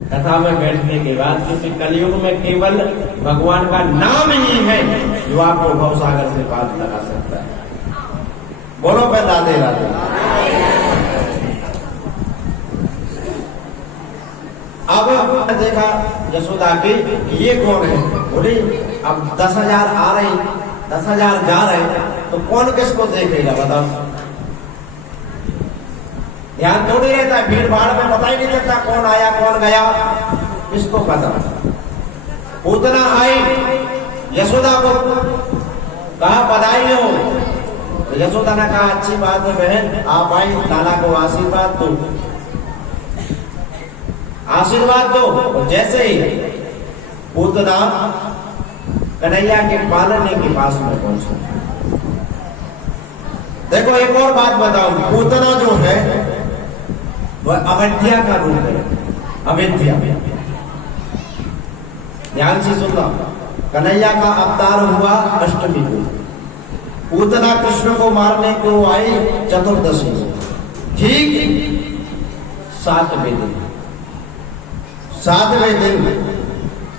कथा में बैठने के बाद, क्योंकि कलयुग में केवल भगवान का नाम ही है जो आपको भवसागर से पार लगा सकता है। बोलो पे राधे राधे। अब देखा यशोदा की ये कौन है, बोली अब 10,000 आ रहे, 10,000 जा रहे, तो कौन किसको देखेगा बताओ। ध्यान थोड़ी रहता है, भीड़ भाड़ में पता ही नहीं चलता कौन आया कौन गया, किसको पता। पूतना आई, यशोदा को कहा बधाई हो, तो यशोदा ने कहा अच्छी बात है बहन, आप आई, लाला को आशीर्वाद दो, आशीर्वाद दो। जैसे ही पूतना कन्हैया के पालने के पास में पहुंचे। देखो एक और बात बताऊं, पूतना जो है वह अविद्या का रूप है, अविद्या। ध्यान से सुनना, कन्हैया का अवतार हुआ अष्टमी को, पूतना कृष्ण को मारने को आई चतुर्दशी को, ठीक 7वें दिन, 7वें दिन,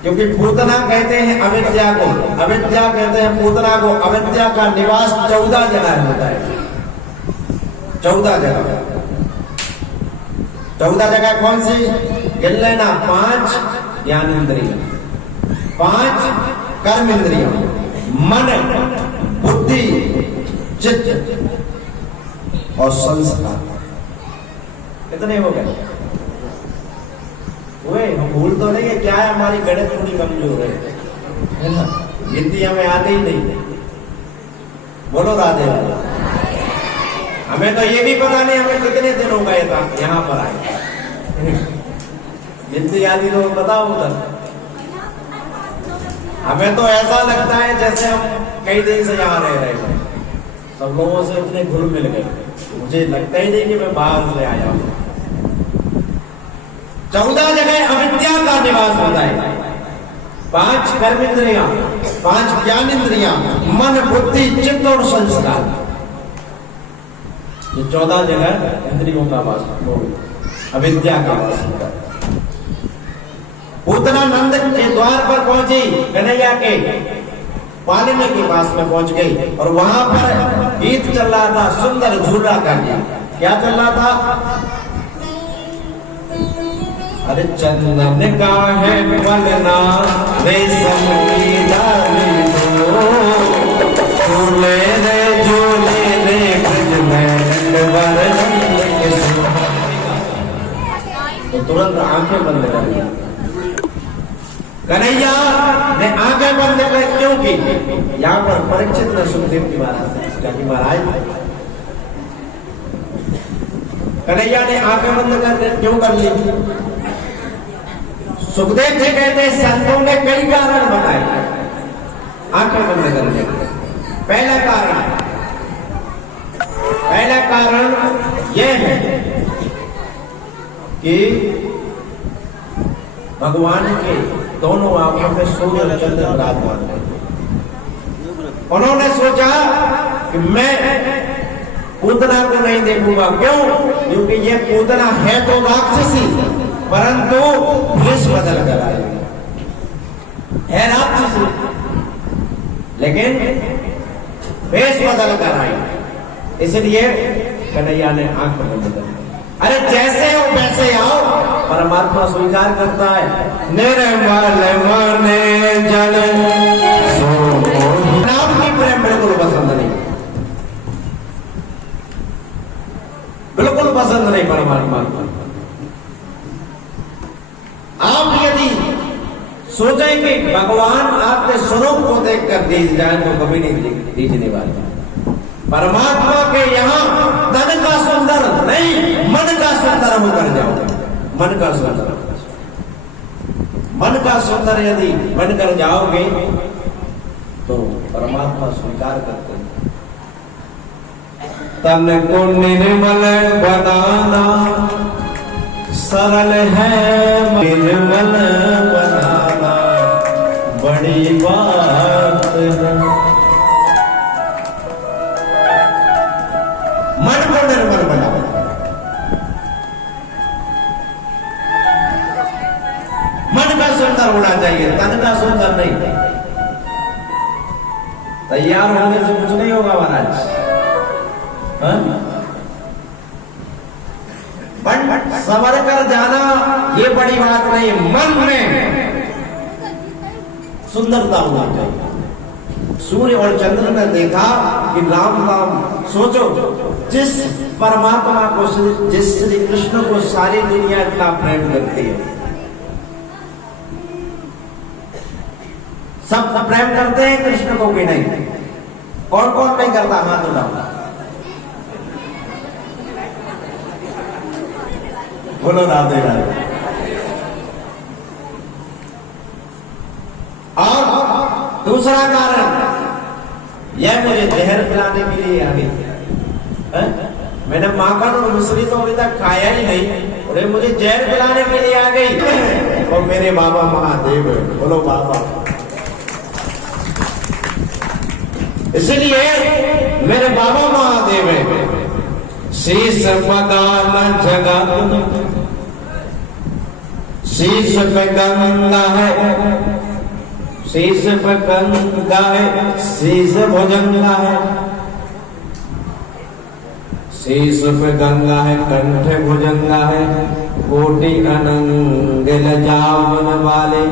क्योंकि पूतना कहते हैं अविद्या को, अविद्या कहते हैं पूतना को। अविद्या का निवास 14 जगह होता है, 14 जगह। 14 जगह कौन सी गिन लेना, 5 ज्ञान इंद्रिय, 5 कर्म इंद्रिय, मन, बुद्धि, चित्त और संस्कार। कितने हो गए? भूल तो नहीं है, क्या है हमारी गणित थोड़ी कमजोर है ना, गिनती हमें आती ही नहीं। बोलो राधे राधे। हमें तो ये भी पता नहीं हमें कितने दिन हो गए था यहाँ पर आए, गिनती आती तो बताओ उधर। हमें तो ऐसा लगता है जैसे हम कई दिन से यहाँ रह रहे हैं, सब लोगों से इतने घुल मिल गए, मुझे लगता ही नहीं कि मैं बाहर से आया हूँ। 14 जगह अविद्या का निवास होता है, 5 कर्म इंद्रियां, 5 ज्ञान इंद्रियां, मन, बुद्धि, चित्त और संस्कार। ये 14 जगह इंद्रियों का वास, अविद्या का वास होता है। पूतना नंद के द्वार पर पहुंची, कन्हैया के पालने के पास में पहुंच गई, और वहां पर गीत चल रहा था, सुंदर झूला का गीत। क्या चल रहा था? अरे चंदन का है पलना, रेशम की डाली दो, झूले रे झूले रे ब्रज में तो तुरंत आंखें बंद कर दी। कन्हैया ने आंखें बंद कर क्यों की? यहाँ पर परीक्षित ने सुखदेव की महाराज, कन्हैया ने आंखें बंद कर क्यों कर ली? सुखदेव जी कहते हैं संतों ने कई कारण बताए आंखें बंद करने के। पहला कारण यह है कि भगवान के दोनों आंखों में सूर्य और चंद्र विराजमान है। उन्होंने सोचा कि मैं पूतना को नहीं देखूंगा। क्यों? क्योंकि ये पूतना है तो राक्षसी, परंतु भेष बदल कर आएगी, है राक्षसी लेकिन भेष बदल कर आएगी। इसलिए कन्हैया ने आंख बंद कर दी। अरे जैसे हो वैसे आओ, परमात्मा स्वीकार करता है। निर्मल मने जल नाम की प्रेम बिल्कुल पसंद नहीं, बिल्कुल पसंद नहीं परमात्मा को। आप यदि सोचें कि भगवान आपके स्वरूप को देखकर दीज जाए तो कभी नहीं दीजने वाले। परमात्मा के यहाँ तन का सुंदर नहीं, मन का सुंदर होकर जाओ। मन का सुंदर, मन का सुंदर यदि बनकर जाओगे तो परमात्मा स्वीकार करते हैं। तन को निर्मल बनाना सरल है, निर्मल बनाना बड़ी बात है। मन को निर्मल बनाओ, मन का सुंदर होना चाहिए, तन का सुंदर नहीं। तैयार होने से कुछ नहीं होगा महाराज। बट सवर कर जाना ये बड़ी बात नहीं, मन में सुंदरता होनी चाहिए। सूर्य और चंद्र ने देखा कि राम राम, सोचो जिस परमात्मा को, जिस श्री कृष्ण को सारी दुनिया इतना प्रेम करती है, सब प्रेम करते हैं कृष्ण को कि नहीं? कौन कौन नहीं करता? हाथ उठाओ, बोलो राधे राधे। और दूसरा कारण, यह मुझे जहर पिलाने के लिए आ गई। मैंने माखन और मिश्री तो अभी तक खाया ही नहीं, और मुझे जहर पिलाने के लिए आ गई। और मेरे बाबा महादेव है, बोलो बाबा। इसलिए मेरे बाबा महादेव है। शीश पगाल जगत, शीश पे गंगा है, शीश पे गंगा है, शीश भुजंगा है। शीश पे गंगा है, कंठ भुजंगा है, कोटि अनंग लजावन वाले।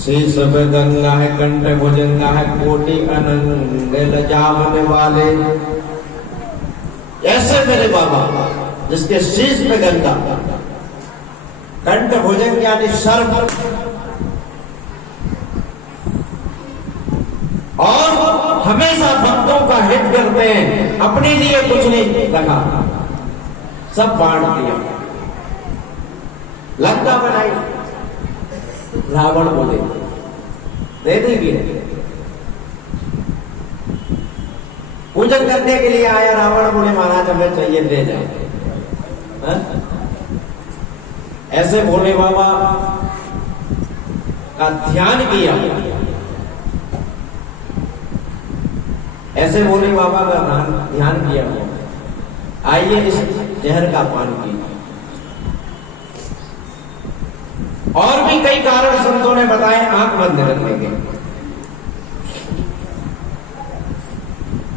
शीश पे गंगा है, कंठ भुजंगा है, कोटि अनंग लजावन वाले। ऐसे मेरे बाबा, जिसके शीश पे गंगा, कंठ भुजंग यानी सर्व, और हमेशा भक्तों का हित करते हैं, अपने लिए कुछ नहीं रखा, सब बांट दिया। लंका बनाई, रावण बोले दे देंगे। पूजन करने के लिए आया, रावण बोले महाराज हमें चाहिए, ले जाओ। ऐसे भोले बाबा का ध्यान किया, ऐसे भोले बाबा का ध्यान किया। आइए इस जहर का पान कीजिए। और भी कई कारण संतों ने बताए आंख बंद रखने के।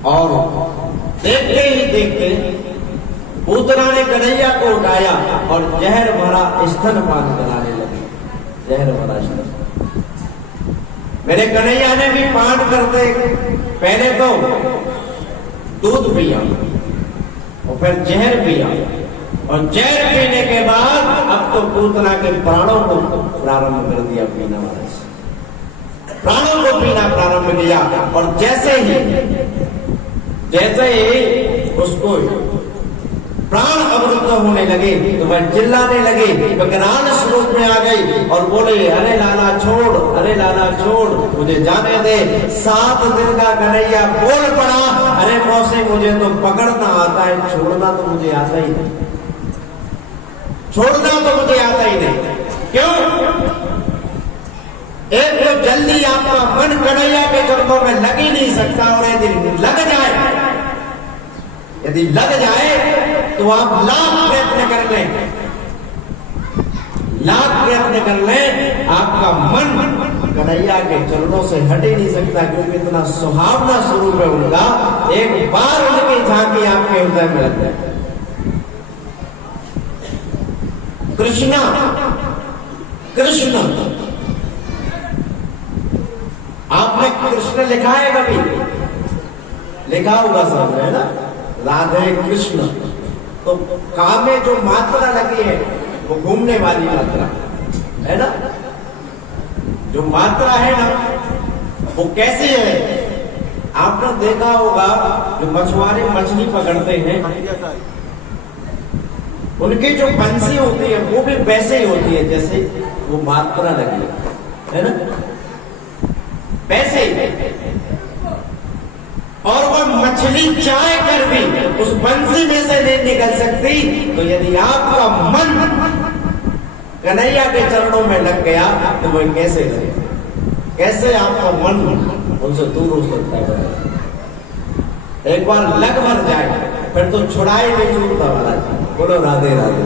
और देखते ही देखते पूतना ने कन्हैया को उठाया और जहर भरा स्तनपान कराने लगे। जहर भरा स्तन, मेरे कन्हैया ने भी पान करते पहले तो दूध पिया और फिर जहर पिया, और जहर पीने के बाद अब तो पूतना के प्राणों को प्रारंभ कर दिया पीना, प्राणों को पीना प्रारंभ किया। और जैसे ही उसको प्राण अवरुद्ध होने लगे तो वह चिल्लाने लगे, विकराल स्वरूप में आ गई और बोले, अरे लाला छोड़, अरे लाला छोड़, मुझे जाने दे। 7 दिन का कन्हैया बोल पड़ा, अरे मौसी मुझे तो पकड़ना आता है, छोड़ना तो मुझे आता ही नहीं, छोड़ना तो मुझे आता ही नहीं। क्यों? एक तो जल्दी आपका मन कन्हैया के चरणों में लग ही नहीं सकता, और यदि लग जाए तो आप लाख प्रयत्न कर लें, लाख प्रयत्न कर लें, आपका मन कन्हैया के चरणों से हट ही नहीं सकता, क्योंकि इतना सुहावना स्वरूप है उनका। एक बार उनकी झांकी आपके हृदय में लग जाए। कृष्णा, कृष्ण, आपने कृष्ण लिखा है कभी? लिखा होगा सब, है ना? राधे कृष्ण, तो काम में जो मात्रा लगी है वो घूमने वाली मात्रा है ना, जो मात्रा है ना वो कैसी है? आपने देखा होगा जो मछुआरे मछली पकड़ते हैं, उनकी जो बंसी होती है वो भी वैसे ही होती है जैसे वो मात्रा लगी है ना, वैसे ही। और वह मछली चाहे कर भी उस बंसी में से नहीं निकल सकती। तो यदि आपका मन कन्हैया के चरणों में लग गया तो वह कैसे लगे? कैसे आपका मन उनसे दूर हो सकता है? एक बार लग मर जाए फिर तो छुड़ाई नहीं छूटता वाला। बोलो राधे राधे।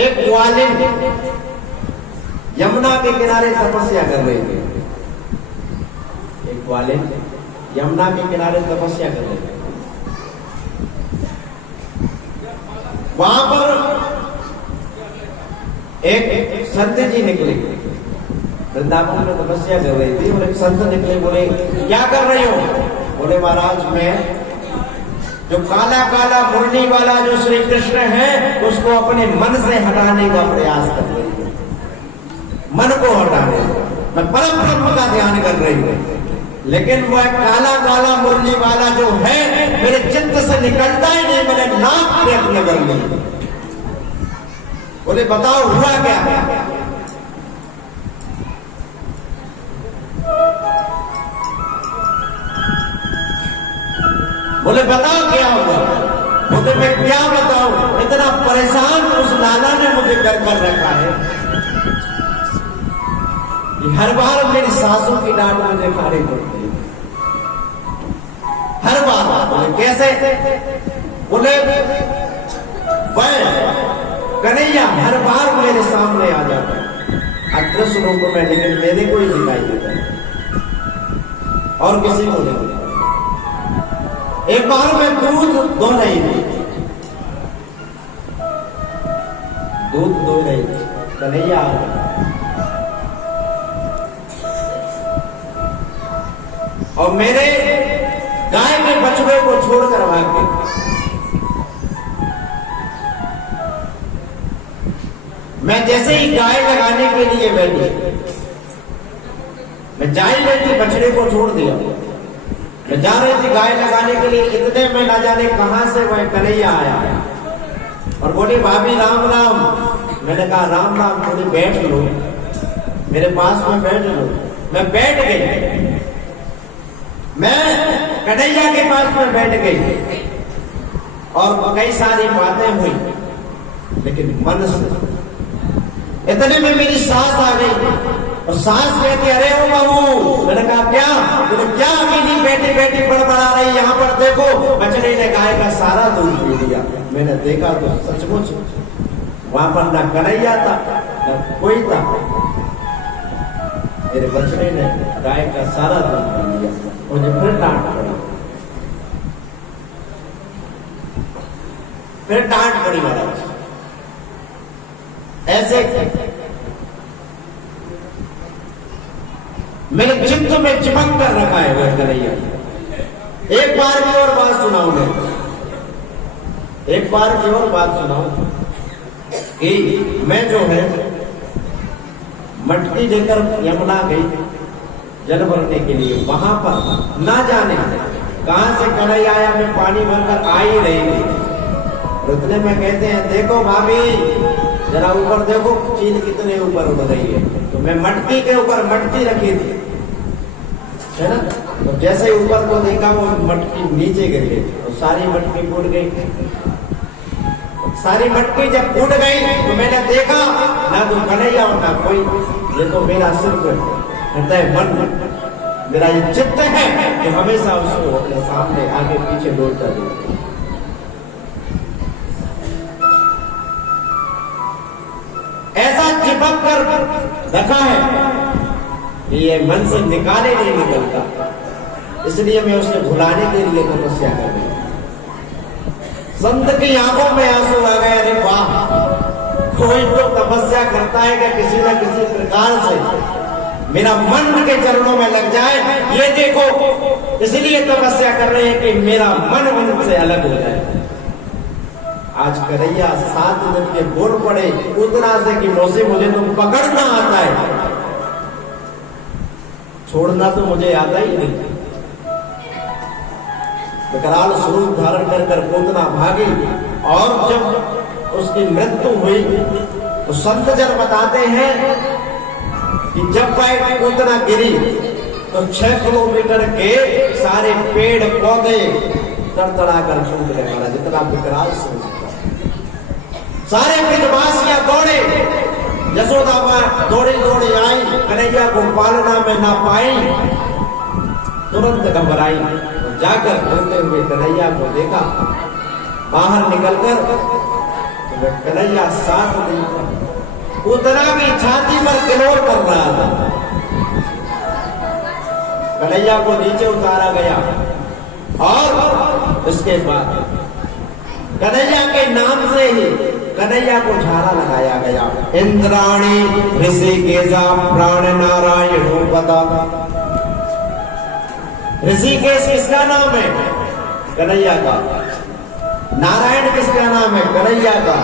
एक ग्वालिन यमुना के किनारे तपस्या कर रही थी। एक ग्वालिन यमुना के किनारे तपस्या कर रही थी। वहां पर एक संत जी निकले, वृंदावन में तपस्या कर रही थी, और एक संत निकले, बोले क्या कर रही हो? बोले महाराज मैं जो काला काला मुरली वाला जो श्री कृष्ण है उसको अपने मन से हटाने का प्रयास कर रही हूँ, मन को हटाने, मैं परम ब्रह्म का ध्यान कर रही हूँ, लेकिन वह काला काला मुरली वाला जो है मेरे चित्त से निकलता ही नहीं, मैंने नाक प्रयत्न कर ली। बोले बताओ हुआ क्या? बोले बताओ क्या हुआ? बोले मैं क्या बताऊं, इतना परेशान उस नाना ने मुझे कर रखा है, हर बार मेरी सासू की डांट मुझे खानी पड़ती है, हर बार। बोले कैसे? बोले वह कन्हैया हर बार मेरे सामने आ जाता है अदृश्य रूप में, लेकिन मेरे को ही दिखाई देता है और किसी को नहीं दिखाई। एक बार मैं दूध दो रही थी, दूध दो रही थी, कन्हैया और मेरे गाय के बछड़े को छोड़कर भाग गए। मैं जैसे ही गाय लगाने के लिए बैठी, मैं जा ही रही थी, बछड़े को छोड़ दिया, मैं जा रही थी गाय लगाने के लिए, इतने में ना जाने कहां से वह कन्हैया आया और बोली भाभी राम राम। मैंने कहा राम राम, थोड़ी बैठ लो, मेरे पास में बैठ लो। मैं बैठ गई, मैं कन्हैया के पास में बैठ गई और कई सारी बातें हुई, लेकिन मन से। इतने में मेरी सास आ गई और सास कहती अरे ओ बहू। मैंने कहा क्या? बोले क्या मेरी बेटी बेटी बड़बड़ा रही, यहाँ पर देखो बछड़े ने गाय का सारा दूध पी लिया। मैंने देखा तो सचमुच वहां पर ना कन्हैया था ना कोई था, मेरे बछड़े ने गाय का सारा दूध पी लिया। मुझे फिर डांट पड़ी, फिर डांट पड़ी महाराज। ऐसे मेरे चित्त में चिपक कर रखा है वह कन्हैया। एक बार की और बात सुनाऊं मैं, एक बार की और बात सुनाऊं कि मैं जो है मटकी लेकर यमुना गई जल भरने के लिए। वहां पर ना जाने कहां से कन्हैया आया, मैं पानी भरकर आ ही रही थी। उतने में कहते हैं देखो भाभी जरा ऊपर देखो चीज कितने ऊपर उड़ रही है। तो मैं मटकी के ऊपर मटकी रखी थी, है ना, तो जैसे ऊपर को देखा वो मटकी नीचे गिर गई तो सारी मटकी फूट गई। सारी मटकी जब फूट गई तो मैंने देखा ना तो कन्हैया और ना कोई, ये तो मेरा सिर्फ हृदय मन, मेरा ये चित्त है कि हमेशा उसको अपने सामने आगे पीछे लौटता देता। ऐसा चिपक कर रखा है कि ये मन से निकाले नहीं निकलता, इसलिए मैं उसे भुलाने के लिए तपस्या कर रही हूं। संत की आंखों में आंसू आ गए, अरे वाह, कोई तो तपस्या करता है कि किसी न किसी प्रकार से मेरा मन के चरणों में लग जाए, ये देखो, इसलिए तपस्या कर रहे हैं कि मेरा मन उनसे अलग हो जाए। आज कन्हैया 7 दिन के बोल पड़े उतना से कि मौसी मुझे तो पकड़ना आता है, छोड़ना तो मुझे आता ही नहीं। विकराल स्वरूप धारण कर कर पूतना भागी और जब उसकी मृत्यु हुई तो संत जन बताते हैं कि जब वह पूतना गिरी तो 6 किलोमीटर के सारे पेड़ पौधे तड़तड़ा कर छूट गए वाला, जितना विकराल स्वरूप। सारे ब्रजवासियां दौड़े, यशोदा मां दौड़ी दौड़ी आई, कन्हैया को पालना में ना पाई, तुरंत घबराई, जाकर बोलते हुए कन्हैया को देखा, बाहर निकलकर कन्हैया 7 दिन तक उतना की छाती पर किलोर कर रहा था। कन्हैया को नीचे उतारा गया और उसके बाद कन्हैया के नाम से ही कन्हैया को झाड़ा लगाया गया। इंद्राणी ऋषिकेशा प्राण नारायण पता। ऋषिकेश किसका नाम है? कन्हैया का। नारायण किसका नाम है? कन्हैया का।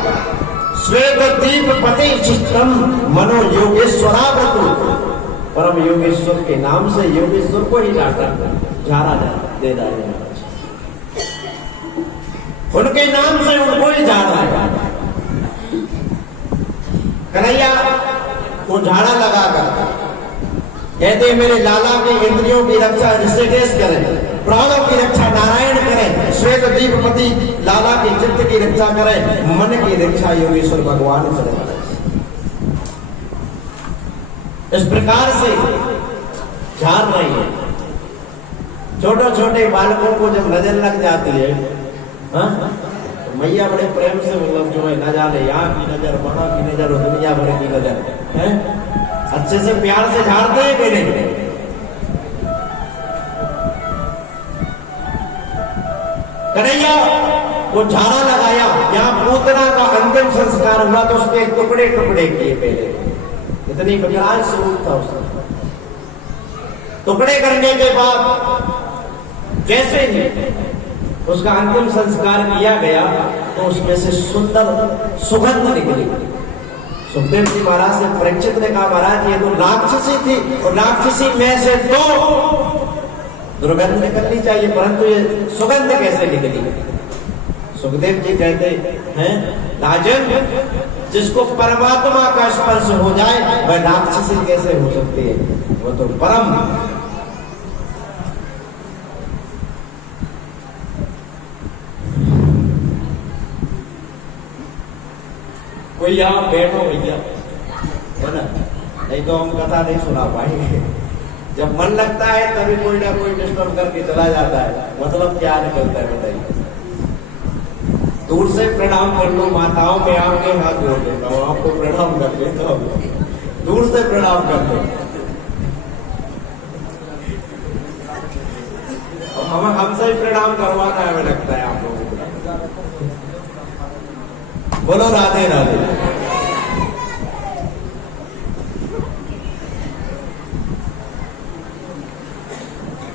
श्वेत दीप पति चित्तम मनो योगेश्वरावतु। परम योगेश्वर के नाम से योगेश्वर को ही झाड़ा दे रहा है। उनके नाम से उनको ही झाड़ा है। कन्हैया को झाड़ा लगाकर कहते मेरे लाला की इंद्रियों की रक्षा ऋषिकेश करें, प्राणों की रक्षा नारायण करें, श्वेत दीपपति लाला की चित्त की रक्षा करें, मन की रक्षा योगेश्वर भगवान करें। इस प्रकार से झाड़ रही है। छोटे छोटे बालकों को जब नजर लग जाती है, तो मैया बड़े प्रेम से मतलब जो है न जाने यहाँ की नजर, वहां की नजर और दुनिया भर की नजर है, अच्छे से प्यार से झाड़ते हैं कि नहीं? कन्हैया को झाड़ा लगाया। यहाँ पूतना का अंतिम संस्कार हुआ तो उसके टुकड़े टुकड़े किए पहले। इतनी विकराल स्वरूप था उसका। टुकड़े करने के बाद जैसे ही उसका अंतिम संस्कार किया गया तो उसमें से सुंदर सुगंध निकली। सुखदेव जी महाराज से परीक्षित ने कहा महाराज ये तो राक्षसी थी और राक्षसी में से तो दुर्गंध निकलनी चाहिए, परंतु ये सुगंध कैसे निकली? सुखदेव जी कहते हैं राजन, जिसको परमात्मा का स्पर्श हो जाए वह राक्षसी कैसे हो सकती है? वो तो परम कोई यहाँ बैठो भैया, है ना, नहीं तो हम कथा नहीं सुना पाएंगे। जब मन लगता है तभी कोई ना कोई डिस्टर्ब करके चला जाता है, मतलब क्या निकलता है बताइए? दूर से प्रणाम कर लो माताओं में, आपके हाथ जोड़ देता हूँ, आपको प्रणाम कर देता हूँ, दूर से प्रणाम कर दो। हम हमसे ही प्रणाम करवाना है, हमें लगता है आप लोगों को। बोलो राधे राधे।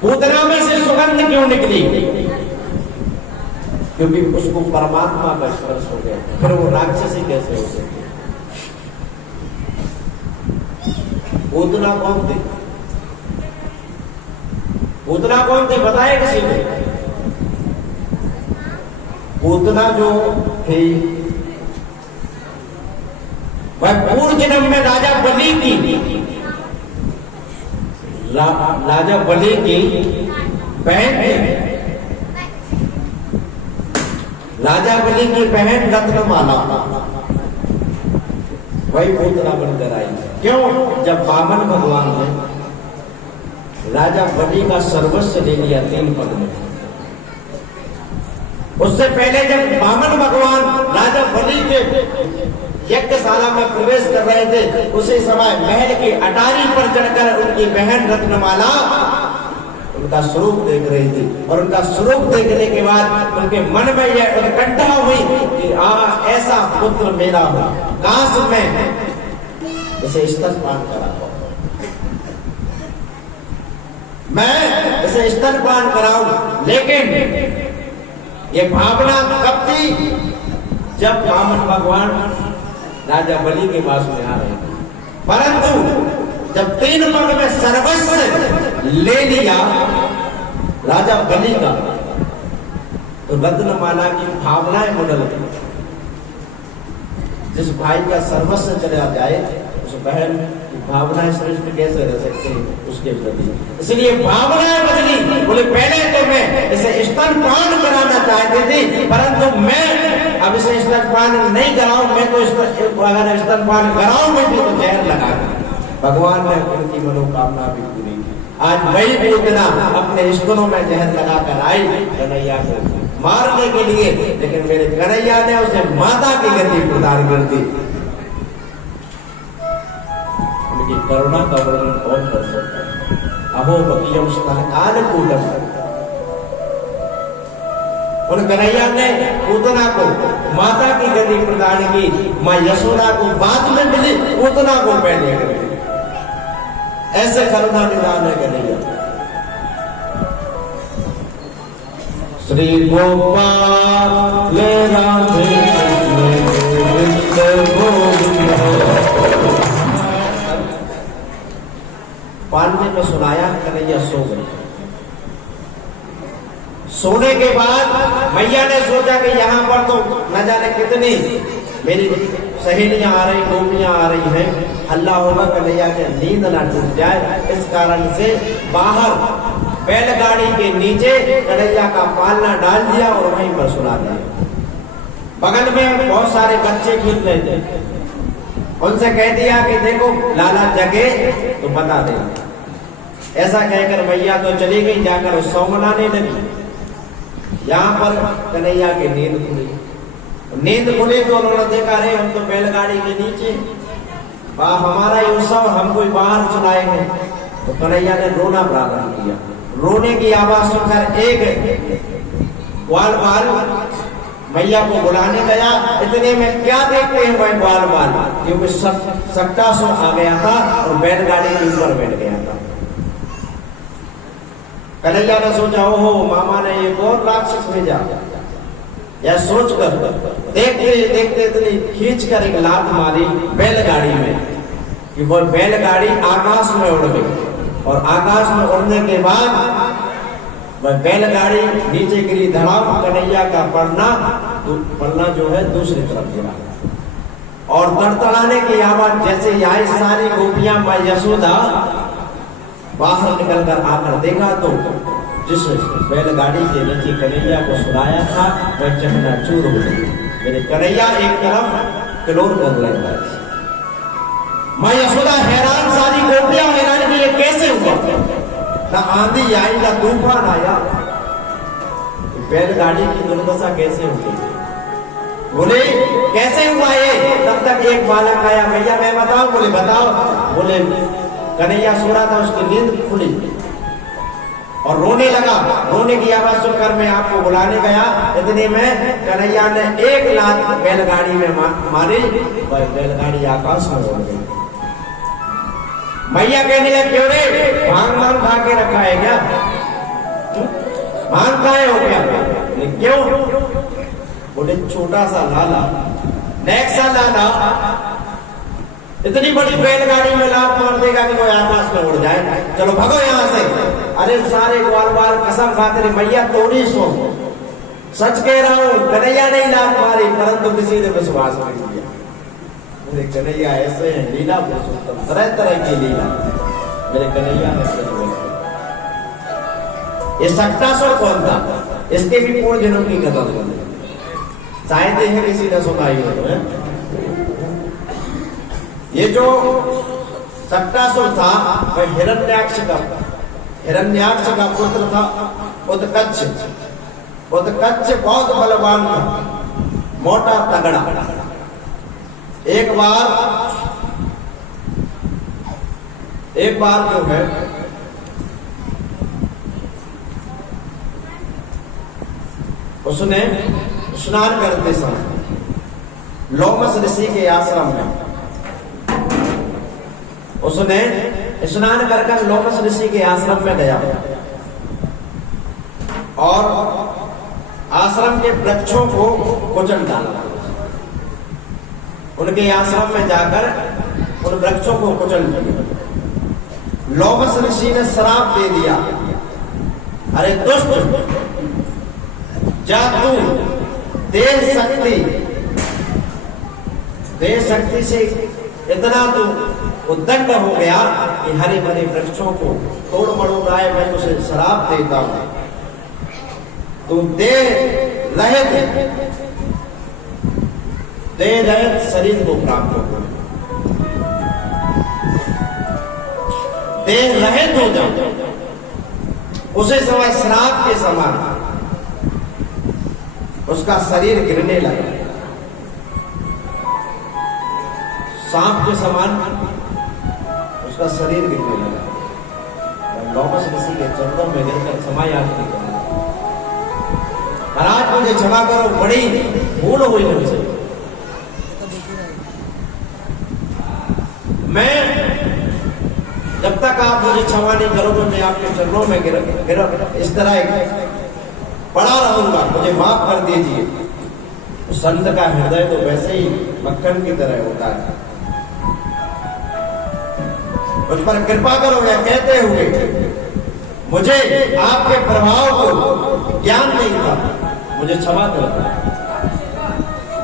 पूतना में से सुगंध क्यों निकली? क्योंकि उसको परमात्मा का स्पर्श हो गया। फिर वो राक्षसी कैसे हो सकती? पूतना कौन थी? पूतना कौन थी बताए किसी को? पूतना जो थी वह पूर्व जन्म में राजा बलि की राजा बलि की बहन थी। राजा बलि की बहन रत्नमाला वही पूतना बनकर आई। क्यों? जब वामन भगवान ने राजा बलि का सर्वस्व ले लिया 3 पद में। उससे पहले जब वामन भगवान राजा बलि के यज्ञशाला में प्रवेश कर रहे थे, उसी समय महल की अटारी पर चढ़कर उनकी बहन रत्नमाला उनका स्वरूप देख रही थी। और उनका स्वरूप देखने के बाद उनके मन में यह उत्कंठा हुई कि ऐसा पुत्र मेरा हो, काश में इसे स्तनपान कराऊं, मैं इसे स्तनपान कराऊं। लेकिन ये भावना कब थी? जब वामन भगवान राजा बलि के पास में आ रहे थे। परंतु जब 3 पग में सर्वस्व ले लिया राजा बलि का, तो रत्नमाला की भावनाएं बदल गई। जिस भाई का सर्वस्व चला जाए उस बहन की भावनाएं श्रेष्ठ कैसे रह सकते हैं उसके प्रति? इसलिए भावनाएं बदली। बोले पहले तो मैं इसे स्तनपान कराना चाहती थी, परंतु मैं अब इसे स्तनपान नहीं कराऊं, मैं तो अगर स्तनपान कराऊंगी तो जहर लगा दूं। भगवान ने उनकी मनोकामना भी पूरी की। आज वही पूतना अपने स्तनों में जहर लगाकर आई कन्हैया को मारने के लिए, लेकिन मेरे कन्हैया ने उसे माता की गति प्रदान कर दी। उनकी करुणा का वर्णन कौन कर सकता है। अहो बकियम स्तः कालकूटम। उन कन्हैया ने पूतना को माता की गति प्रदान की, मां यशोदा को बाद में मिली, पूतना को पहले कर दी। ऐसे करुणा निदान है कन्हैया। श्री गोपाल राधे पांडे में सुनाया, कन्हैया सो गए। सोने के बाद मैया ने सोचा कि यहाँ पर तो न जाने कितनी मेरी सहेलियां आ रही, गोपियां आ रही हैं, हल्ला होगा, कन्हैया के नींद ना टूट जाए। इस कारण से बाहर बैलगाड़ी के नीचे कन्हैया का पालना डाल दिया और वहीं पर सुला दिया। बगल में बहुत सारे बच्चे खेल रहे थे, उनसे कह दिया कि देखो लाला जगे तो बता दे। ऐसा कहकर मैया तो चली गई, जाकर उत्सव मनाने लगी। यहाँ पर कन्हैया की नींद खुली। नींद खुली तो उन्होंने देखा, अरे हम तो बैलगाड़ी के नीचे, हमारा ये उत्सव हम कोई बाहर चलाएंगे। तो कन्हैया ने रोना प्रारंभ किया। रोने की आवाज सुनकर एक ग्वाल बाल मैया को बुलाने गया। इतने में क्या देखते हैं वह ग्वाल बाल, क्योंकि सक्टासुर आ गया था और बैलगाड़ी के ऊपर बैठ गया था। कन्हैया ने सोचा, ओहो मामा ने एक और राक्षस भेजा। यह सोचकर देखते देखते इतनी खींच कर एक लात मारी बैलगाड़ी में कि वो बैलगाड़ी आकाश में उड़ गई। और आकाश में उड़ने के बाद वह बैलगाड़ी नीचे गिरी, धड़ाम। कन्हैया का पलना जो है दूसरी तरफ गिरा और तड़तड़ाने की आवाज जैसे आई। सारी गोपियां मां यशोदा बाहर निकलकर आकर देखा तो जिस बैलगाड़ी के नीचे कन्हैया को सुलाया था वह चकनाचूर हो गई। मेरे कन्हैया एक तरफ किलोर कर रहे। मां यशोदा हैरान, सारी गोपियां हैरान कि ये कैसे हुआ। ना आंधी आई ना तूफान आया, बैलगाड़ी की दुर्दशा कैसे हुई। बोले कैसे हुआ ये। तब तक एक बालक आया, भैया मैं बताऊं। बोले बताओ। बोले कन्हैया सो रहा था, उसकी नींद खुली और रोने लगा। रोने की आवाज सुनकर मैं आपको बुलाने गया। इतने में कन्हैया ने एक लात बैलगाड़ी में मारी, वह बैलगाड़ी आकाश में उड़ गई। मैया कहने लगे, क्यों रे भांग भांग खा के रखा है क्या, भांग खाए हो क्या। क्यों। बोले छोटा सा लाला, नेक्सा लाला इतनी बड़ी बैलगाड़ी में लात मार देगा कि वो आकाश में उड़ जाए। चलो भागो यहाँ से। अरे सारे ग्वाल बाल कसम खाते रहे, मैया तोड़ी सो, सच कह रहा हूं, कन्हैया नहीं लात मारी, परंतु किसी ने विश्वास नहीं किया। मेरे कन्हैया ऐसे हैं, लीला पुरुषोत्तम, तरह तरह की लीला मेरे कन्हैया ने सच बोला। ये सक्टासुर कौन था, इसके भी पूर्ण जन्म की कथा सुन, शायद है किसी ने सुनाई हो। ये जो सक्टासुर था वह हिरण्याक्ष का पुत्र था। उत्कच बहुत बलवान था, मोटा तगड़ा। एक बार जो है उसने स्नान करते समय लोमस ऋषि के आश्रम में उसने स्नान कर लोमस ऋषि के आश्रम में गया और आश्रम के वृक्षों को कुचल डाला। उनके आश्रम में जाकर उन वृक्षों को कुचल दिया। लोमस ऋषि ने श्राप दे दिया, अरे दुष्ट, जा तू देह शक्ति से इतना तू उद्दंड हो गया कि हरे भरे वृक्षों को तोड़ मड़ोड़ाए, मैं तुझे श्राप देता हूं। तू देह रहित शरीर को प्राप्त हो, देह रहित हो जाओ। उसे समय श्राप के समान उसका शरीर गिरने लगा। सांप के समान उसका शरीर गिरने लगा। लौमस ऋषि के चरणों में गिरकर क्षमा याचना कर, महाराज मुझे क्षमा करो, बड़ी भूल हुई मुझसे, मैं जब तक आप मुझे क्षमा नहीं करोगे मैं आपके चरणों में गिर इस तरह पड़ा रहूंगा, मुझे माफ कर दीजिए। तो संत का हृदय तो वैसे ही मक्खन की तरह होता है, मुझ पर कृपा करो या कहते हुए मुझे आपके प्रभाव को ज्ञान नहीं था, मुझे क्षमा करो,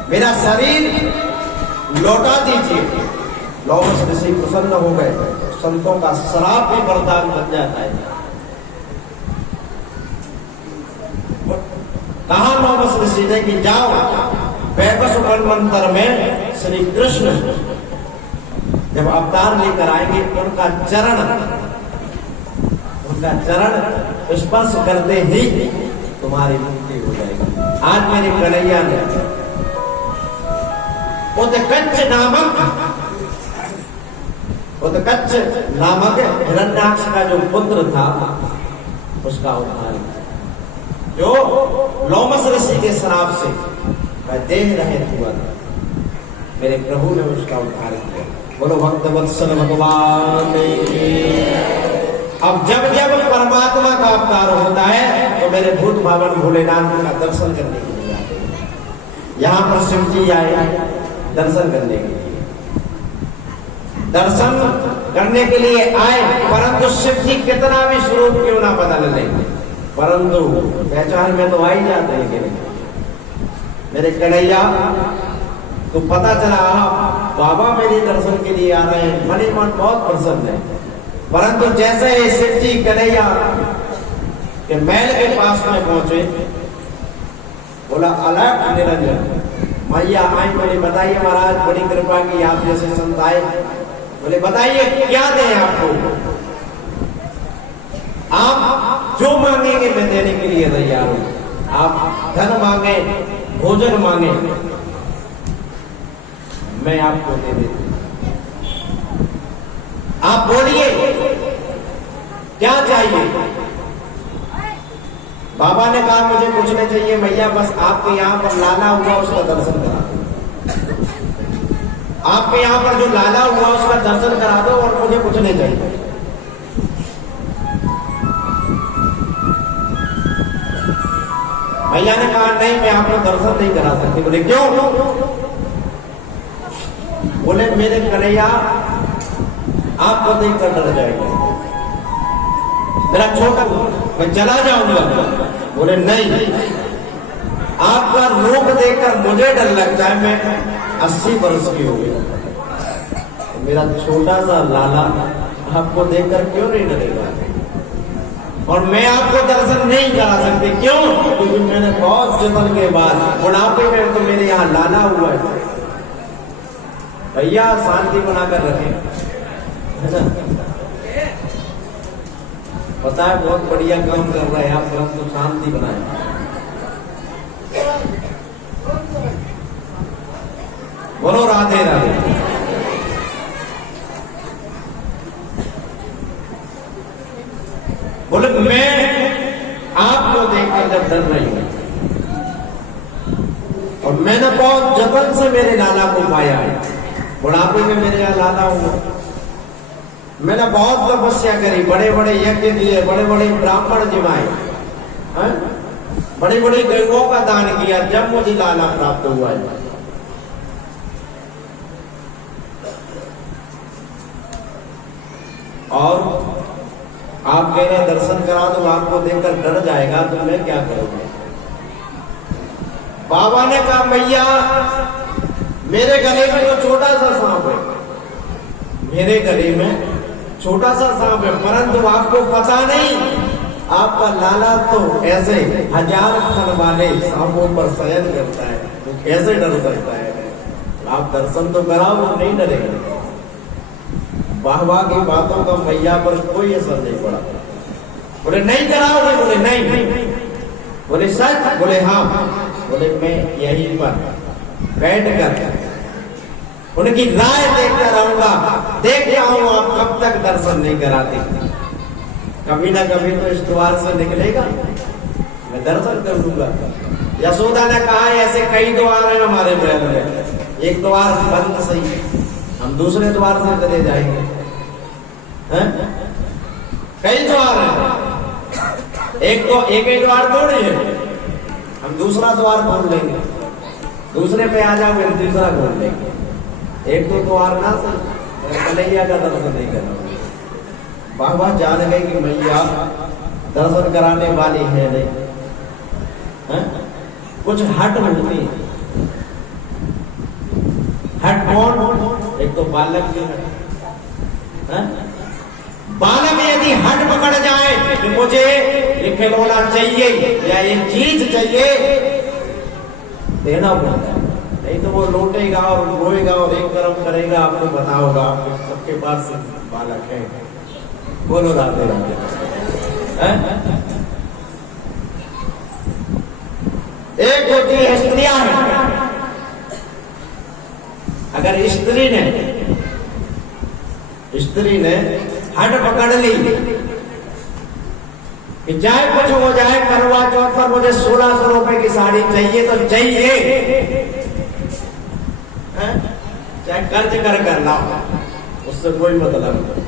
मेरा शरीर लौटा दीजिए। लौमस ऋषि प्रसन्न हो गए। संतों का श्राप भी वरदान बन जाता है। कहा लौमस ऋषि ने कि जाओ वैवस्व मनमंत्र में श्री कृष्ण जब अवतार लेकर आएंगे उनका चरण स्पर्श करते ही तुम्हारी मुक्ति हो जाएगी। आज मेरी कन्हैया ने उत्कच नामक हिरण्याक्ष का जो पुत्र था उसका उद्धार किया, जो लौमस ऋषि के श्राप से मैं देह रहित हुआ था, मेरे प्रभु ने उसका उद्धार किया। बोलो भक्त वत्सल भगवान की। अब जब जब परमात्मा का अवतार होता है तो मेरे भूत भावन भोलेनाथ का दर्शन करने के लिए आते हैं। यहाँ पर शिव जी आए दर्शन करने के लिए, दर्शन करने के लिए आए, परंतु शिव जी कितना भी स्वरूप क्यों ना बदल ले, परंतु पहचान में तो आ ही जाते हैं कि नहीं। मेरे कन्हैया तो पता चला बाबा मेरे दर्शन के लिए आ रहे हैं, मन ही मन बहुत प्रसन्न है। परंतु जैसे ही शिव जी कन्हैया के महल के पास में पहुंचे, बोला अलर्ट निरंजन, मैया आई, बोले बताइए महाराज, बड़ी कृपा की आप जैसे संत आए, बोले बताइए क्या दें आपको, आप जो मांगेंगे मैं देने के लिए तैयार हूं। आप धन मांगे, भोजन मांगे, मैं आपको दे देता हूं। आप बोलिए क्या चाहिए। बाबा ने कहा मुझे कुछ नहीं चाहिए मैया, बस आपके यहाँ पर लाला हुआ उसका दर्शन करा दो, आपके यहाँ पर जो लाला हुआ उसका दर्शन करा दो और मुझे कुछ नहीं चाहिए। भैया ने कहा नहीं मैं आपको दर्शन नहीं करा सकती। बोले क्यों? बोले मेरे कन्हैया आपको देखकर डर जाएगा, मेरा छोटा मैं चला जाऊंगा। बोले नहीं, आपका रूप देखकर मुझे डर लगता है, मैं 80 वर्ष की हो गई, मेरा छोटा सा लाला आपको देखकर क्यों नहीं डरेगा, और मैं आपको दर्शन नहीं करा सकती। क्यों? क्योंकि मैंने बहुत जतन के बाद बुढ़ापे में तो मेरे यहाँ लाला हुआ है। भैया शांति बनाकर रखें, पता है बहुत बढ़िया काम कर रहे हैं आप, परंतु तो शांति बनाए। बोलो राधे राधे। बोले मैं आपको देखकर जब डर रही हूं, और मैंने बहुत जतन से मेरे लाला को पाया है, बुढ़ापे में मेरे यहाँ लाला हुआ, मैंने बहुत तपस्या करी, बड़े बड़े यज्ञ किए, बड़े बड़े ब्राह्मण जिमाए, बड़ी बड़ी गौओं का दान किया, जब मुझे लाला प्राप्त हुआ है। और आप कह रहे दर्शन करा दो, आपको देखकर डर जाएगा, तो मैं क्या करूंगा। बाबा ने कहा मैया मेरे गले में तो छोटा सा सांप है, मेरे गले में छोटा सा सांप है, परंतु आपको पता नहीं आपका लाला तो ऐसे 1000 फन वाले सांपों पर शयन करता है, वो कैसे डर सकता है। आप दर्शन तो कराओ, वो नहीं डरेगा। वाह की बातों का मैया पर कोई असर नहीं पड़ा। बोले नहीं कराओगे? बोले नहीं। बोले सच? बोले हाँ। बोले मैं यहीं पर बैठ कर उनकी राय देखता रहूंगा, देखता हूं आप कब तक दर्शन नहीं कराते। कभी ना कभी तो इस द्वार से निकलेगा, मैं दर्शन कर लूंगा। यशोदा ने कहा ऐसे कई द्वार हैं हमारे महल में, एक द्वार बंद सही, हम दूसरे द्वार से चले जाएंगे। कई द्वार हैं, एक ही द्वार थोड़ी है, हम दूसरा द्वार खोल लेंगे, दूसरे पे आ जाओगे दूसरा खोल लेंगे। एक दो द्वार ना सही, कन्हैया का दर्शन नहीं करना। बाबा जान गए कि मैया दर्शन कराने वाली है नहीं, कुछ हट होती है। हट कौन? एक तो बालक की हट। बालक यदि हट पकड़ जाए कि मुझे ये खिलौना चाहिए या ये चीज चाहिए, देना पड़ता है, नहीं तो वो लौटेगा और रोएगा और एक तरफ करेगा। आपको पता होगा, सबके पास बालक है, बोलो राधे राधे। एक होती है स्त्रियां हैं, अगर स्त्री ने हट पकड़ ली कि चाहे कुछ हो जाए, करवा चौथ पर मुझे 1600 रुपए की साड़ी चाहिए तो चाहिए, चाहे कर्ज कर लाओ, उससे कोई मतलब नहीं।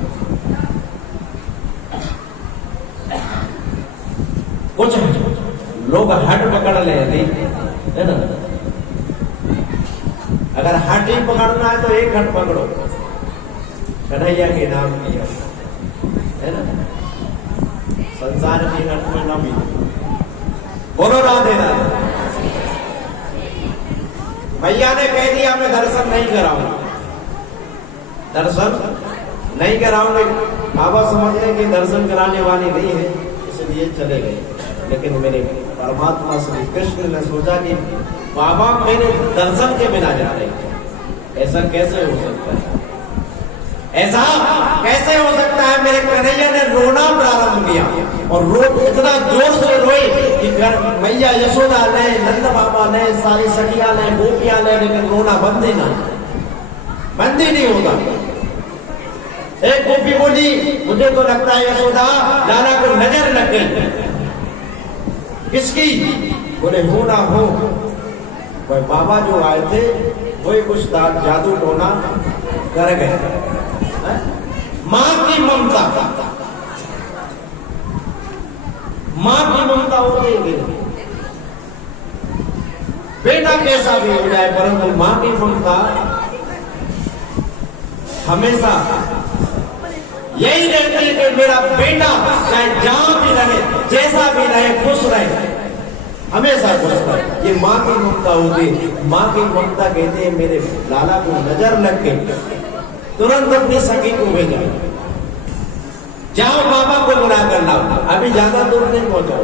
कुछ लोग हट पकड़ ले, है ना। अगर हट ही पकड़ना है तो एक हट पकड़ो, कन्हैया के नाम किया, है ना। संसार की हट में ना भी बोलो राधे राधे। भैया ने कह दिया मैं दर्शन नहीं कराऊंगा, दर्शन नहीं कराऊंगे। बाबा समझ रहे कि दर्शन कराने वाली नहीं है, इसलिए चले गए। लेकिन मेरे परमात्मा श्री कृष्ण ने सोचा कि बाबा मेरे दर्शन के बिना जा रहे, ऐसा कैसे हो सकता है, ऐसा कैसे हो सकता है। मेरे कन्हैया ने रोना प्रारंभ किया और इतना जोर से रोए कि मैया यशोदा ने, नंद बाबा ने, सारी सखिया ने, गोपियां ने, लेकिन रोना बंद ही नहीं होता। एक गोपी बोली मुझे तो लगता है यशोदा लाला को नजर लग गई। किसकी? बोले हो ना हो, वह बाबा जो आए थे वही कुछ जादू टोना कर गए। मां की ममता, मां की ममता होती है, बेटा कैसा भी हो जाए, परंतु मां की ममता हमेशा यही रहती है कि मेरा बेटा चाहे जहां भी रहे, जैसा भी रहे, खुश रहे, हमेशा खुश रहे। ये मां की ममता होती है। मां की ममता कहते हैं मेरे लाला को नजर लग गई, तुरंत अपनी सखी को भेजा, जाओ बाबा को बुला कर लाओ। अभी ज्यादा दूर नहीं पहुंचाओ।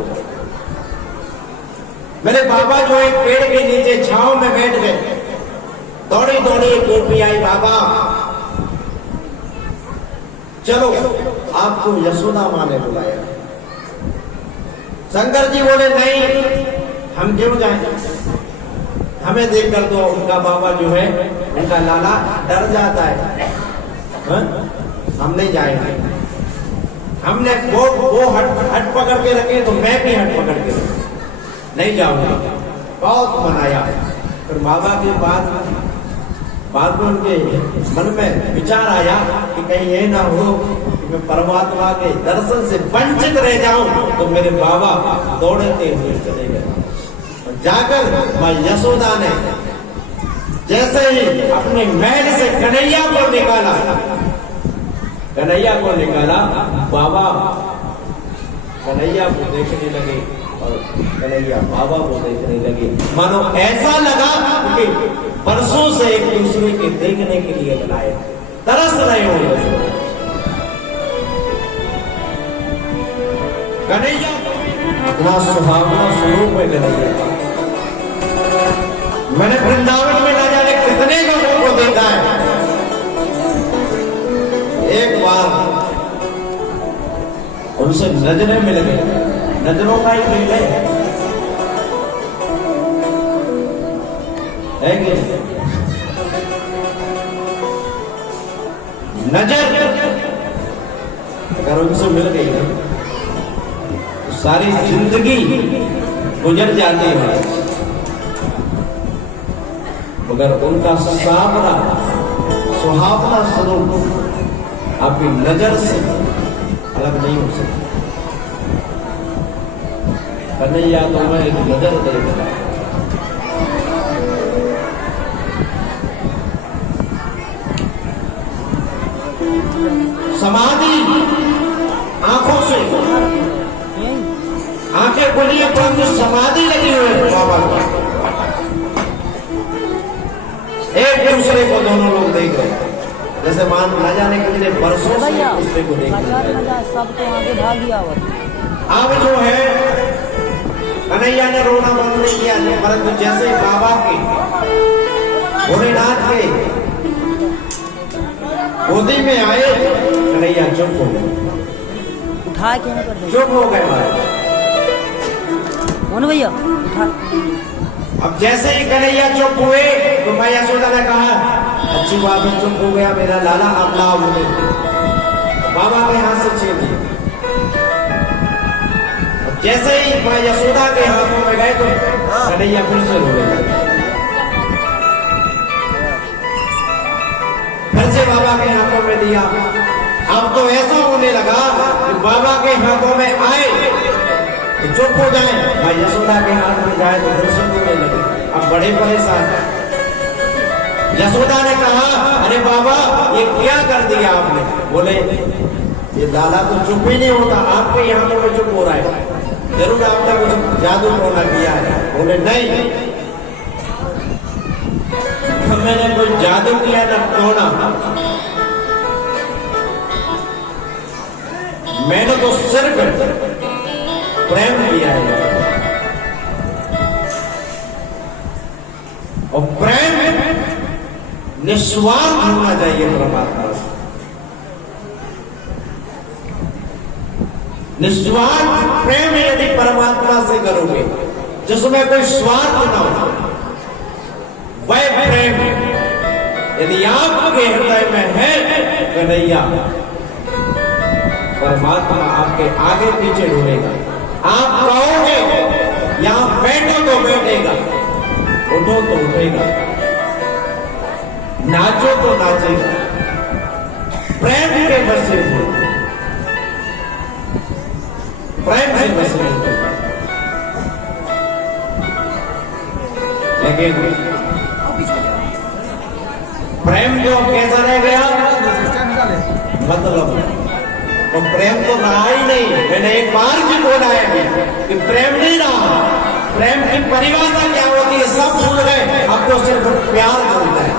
मेरे बाबा जो एक पेड़ के नीचे छांव में बैठ गए, दौड़ी दौड़ी एक गोपी आई, बाबा चलो आपको यशोदा मां ने बुलाया। शंकर जी बोले नहीं, हम क्यों जाएं, हमें देखकर तो उनका बाबा जो है, उनका लाला डर जाता है, हम नहीं जाएंगे। हमने वो हट पकड़ के रखे तो मैं भी हट पकड़ के रखूं, नहीं जाऊंगा। बहुत मनाया, फिर बाबा के बाद में उनके मन में विचार आया कि कहीं ये ना हो कि मैं परमात्मा के दर्शन से वंचित रह जाऊं, तो मेरे बाबा दौड़ते हुए चले गए। जाकर मां यशोदा ने जैसे ही अपने महल से कन्हैया को निकाला, बाबा कन्हैया को देखने लगे और कन्हैया बाबा को देखने लगे। मानो ऐसा लगा कि बरसों से एक दूसरे के देखने के लिए बुलाए, तरस रहे हो। कन्हैया अपना सुहावना स्वरूप है कन्हैया। मैंने वृंदावन में ना जाने कितने लोगों को देखा है। एक बार उनसे नजरें मिल गई, नजरों का ही खेल है कि नजर अगर उनसे मिल गई ना तो सारी जिंदगी गुजर जाती है, मगर उनका सावरा सुहावना स्वरूप आपकी नजर से अलग नहीं हो सकता। कन्हैया तो मैं एक नजर देगा, समाधि आंखों से, आंखें खुली है परंतु समाधि लगी हुई है बाबा की। एक दूसरे को दोनों लोग देख रहे हैं, जैसे मान ना जाने कितने वर्षों से एक दूसरे को देख रहे हैं। सब तो आगे भाग गया। अब जो है कन्हैया ने रोना बंद नहीं किया, परंतु जैसे बाबा के भोलेनाथ के गोदी में आए कन्हैया चुप हो गए, उठा के यहाँ पर चुप हो गए भाई। कौन भैया उठा। अब जैसे ही कन्हैया चुप हुए तो माँ यशोदा ने कहा अच्छी बात है, चुप हो गया मेरा लाला, अब लाओ मुझे। बाबा के हाथ से छीन दिया। जैसे ही माँ यशोदा के हाथों में गए तो कन्हैया फिर से रोने लगे, फिर से बाबा के हाथों में दिया। अब तो ऐसा होने लगा कि बाबा के हाथों में आए तो चुप हो जाए, माँ यशोदा के हाथ में जाए तो फिर से रोने लगे। अब बड़े परेशान। यशोदा ने कहा अरे बाबा ये क्या कर दिया आपने? बोले ये लाला तो चुप ही नहीं होता, आपके हाथों में चुप हो रहा है, जरूर आपने कुछ जादू टोना किया है। बोले नहीं, मैंने कोई जादू किया न टोना, मैंने तो सिर्फ प्रेम किया है। और प्रेम निस्वार्थ होना चाहिए परमात्मा से। निस्वार्थ प्रेम यदि परमात्मा से करोगे जिसमें कोई स्वार्थ ना हो, वह प्रेम यदि आपके हृदय में है कन्हैया, परमात्मा आपके आगे पीछे ढूंढेगा। आप कहोगे यहां बैठो तो बैठेगा, उठो तो उठेगा, नाचो तो नाचेगा। प्रेम के बसे हो, प्रेम से बस नहीं होगा। लेकिन प्रेम जो कैसा रह गया मतलब, तो प्रेम तो रहा ही नहीं। मैंने एक बार भी बोला है कि प्रेम नहीं रहा। प्रेम की परिभाषा क्या होती है सब भूल गए, अब तो सिर्फ प्यार चलता है।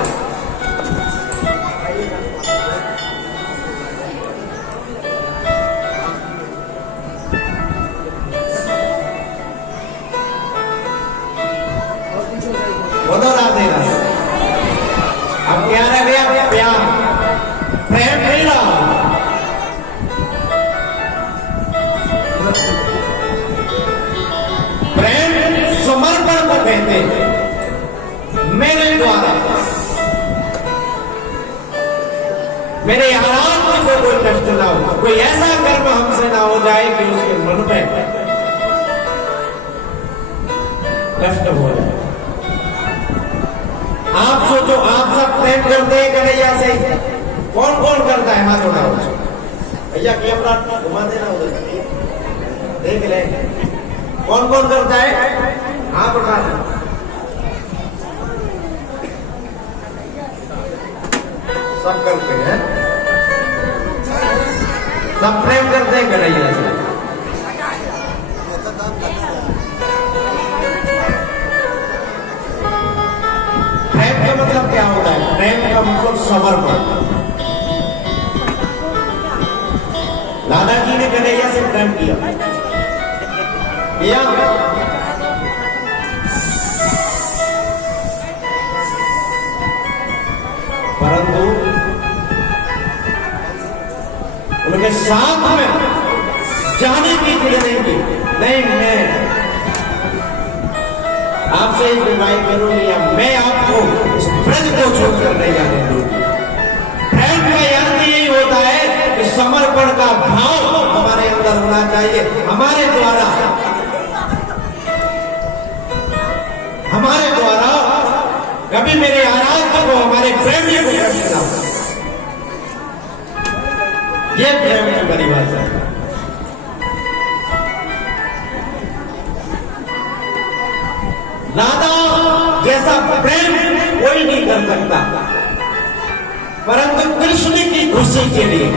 अब क्या रह गया? प्यार, प्रेम नहीं रहा। प्रेम समर्पण को कहते हैं। मेरे द्वारा मेरे आराध्य को कोई कष्ट ना हो, कोई ऐसा कर्म हमसे ना हो जाए कि उसके मन में कष्ट हो जाए। आप सोचो, आप सब प्रेम करते हैं कन्हैया से? कौन कौन करता है? हाथ उठाओ भैया, कैमरा घुमा देना उधर, देख ले कौन कौन करता है, हाथ उठा दे। सब करते हैं, सब प्रेम करते हैं कन्हैया से। प्रेम का मतलब क्या होता है? प्रेम का मतलब समर्पण। दादाजी ने कन्हैया से प्रेम किया, परंतु उनके साथ में जाने की दिल नहीं की। नहीं, मैं आपसे ही विवाह करूंगी या मैं आपको इस ब्रज को छोड़कर नहीं जाने दूंगी। प्रेम का अर्थ यही का भाव हमारे अंदर होना चाहिए। हमारे द्वारा कभी मेरे आराध्य को, हमारे प्रेमी को कष्ट ना हो। ये प्रेम की परिभाषा है। राधा जैसा प्रेम कोई नहीं कर सकता, परंतु कृष्ण की खुशी के लिए,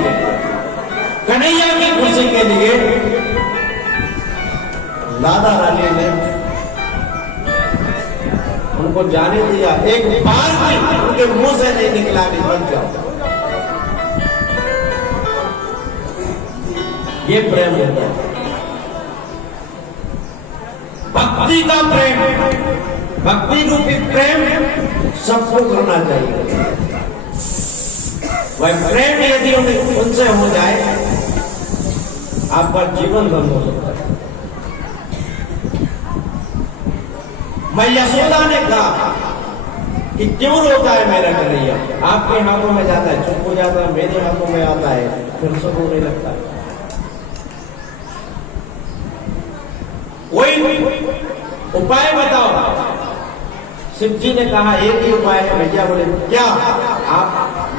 कन्हैया की खुशी के लिए राधा रानी ने उनको जाने दिया। एक बार भी उनके मुंह से नहीं निकला कि बच जाओ। ये प्रेम होता है, भक्ति का प्रेम, भक्ति रूपी प्रेम सबको करना चाहिए। वह प्रेम यदि उनसे हो जाए, आपका जीवन धन्य हो सकता है। मैं यशोदा ने कहा कि क्यों रोता है मेरा कन्हैया? आपके हाथों में जाता है, चुप हो जाता है, मेरे हाथों में आता है, फिर सब रोने लगता है। कोई उपाय बताओ। शिव जी ने कहा एक ही उपाय है। भैया बोले क्या? आप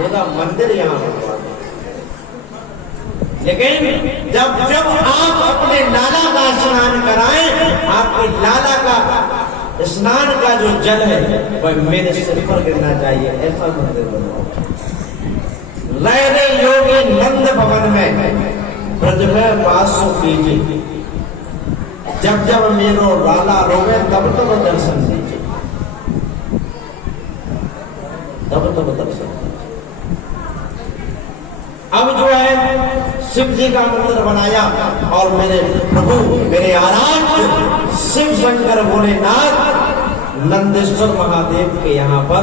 मेरा मंदिर यहां बनवा दो। लेकिन जब जब आप अपने लाला का स्नान कराएं, आपके लाला का स्नान का जो जल है वह मेरे सिर पर गिरना चाहिए, ऐसा मंदिर बनवाओ। लहरे योगी नंद भवन में ब्रज में वास कीजिए, जब जब मेरो लाला रोवे तब तब दर्शन दीजिए, तब तब दर्शन। अब जो है शिव जी का मंदिर बनाया और मेरे प्रभु, मेरे आराध्य शिव शंकर भोलेनाथ नंदेश्वर महादेव के यहाँ पर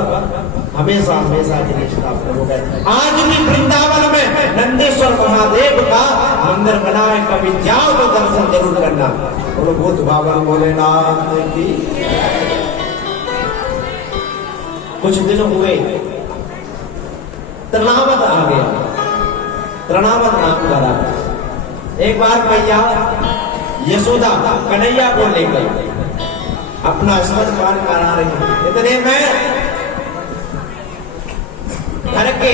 हमेशा हमेशा के लिए स्थापित हो गए। आज भी वृंदावन में नंदेश्वर महादेव का मंदिर बना है, कभी जाओ तो दर्शन जरूर करना। बोलो भूत बाबा भोलेनाथ की। कुछ दिन हुए, तृणावत आ गया, तृणावत नाम का राजा। एक बार मैया यशोदा कन्हैया को लेकर अपना स्तनपान करा रही है। इतने में घर के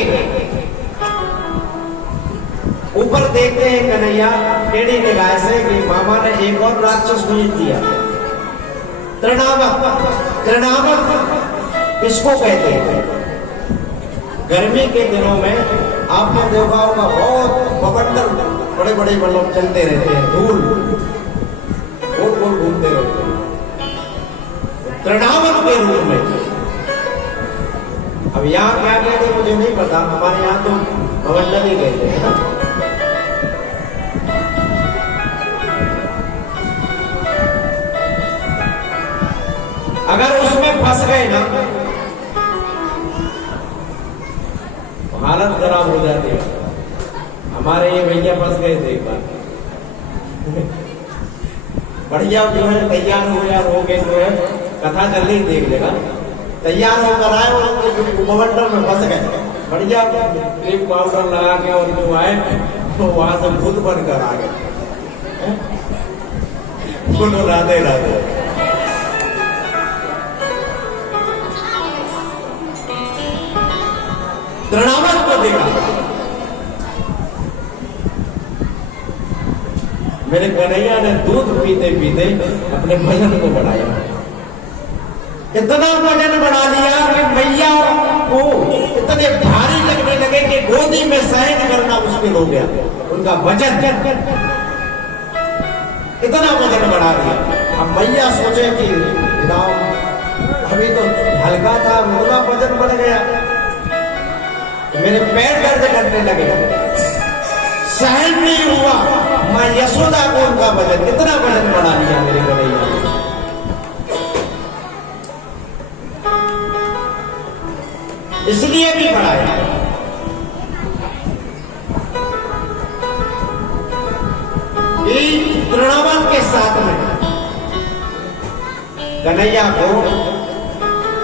ऊपर देखते हैं कन्हैया टेढ़ी निगाह से कि मामा ने एक और राक्षस भेज दिया। तृणावत, तृणावत इसको कहते हैं। गर्मी के दिनों में आपने देखा होगा बहुत बवंडर बड़े बड़े बल्ब चलते रहते हैं, धूल गोल गोल घूमते रहते हैं, तृणावत के रूप में। अब यहाँ क्या कहते मुझे नहीं पता, हमारे यहाँ तो बवंडर ही कहते हैं ना। अगर उसमें फंस गए ना, हालत खराब हो जाती है। हमारे ये भैया फंस गए थे एक बार। बढ़िया जो है तैयार हो गया, हो गए जो है कथा चल रही, देख लेगा, तैयार होकर आए और बवंडर में फंस गए। बढ़िया क्रीम पाउडर लगा के और जो आए तो वहां से भूत बनकर आ गए। बोलो राधे राधे। तृणावत को देखा, मेरे कन्हैया ने दूध पीते पीते अपने भजन को बढ़ाया। इतना वजन बढ़ा लिया कि मैया को इतने भारी लगने लगे कि गोदी में सहन करना मुश्किल हो गया। उनका वजन इतना वजन बढ़ा दिया। अब मैया सोचे कि राम अभी तो हल्का था, उनका वजन बढ़ गया, मेरे पैर दर्द करने लगे, सहन नहीं हुआ। मैं यशोदा को उनका वजन, इतना वजन बढ़ा लिया मेरे कन्हैया ने। इसलिए भी बढ़ाया कि तृणावत के साथ में कन्हैया को,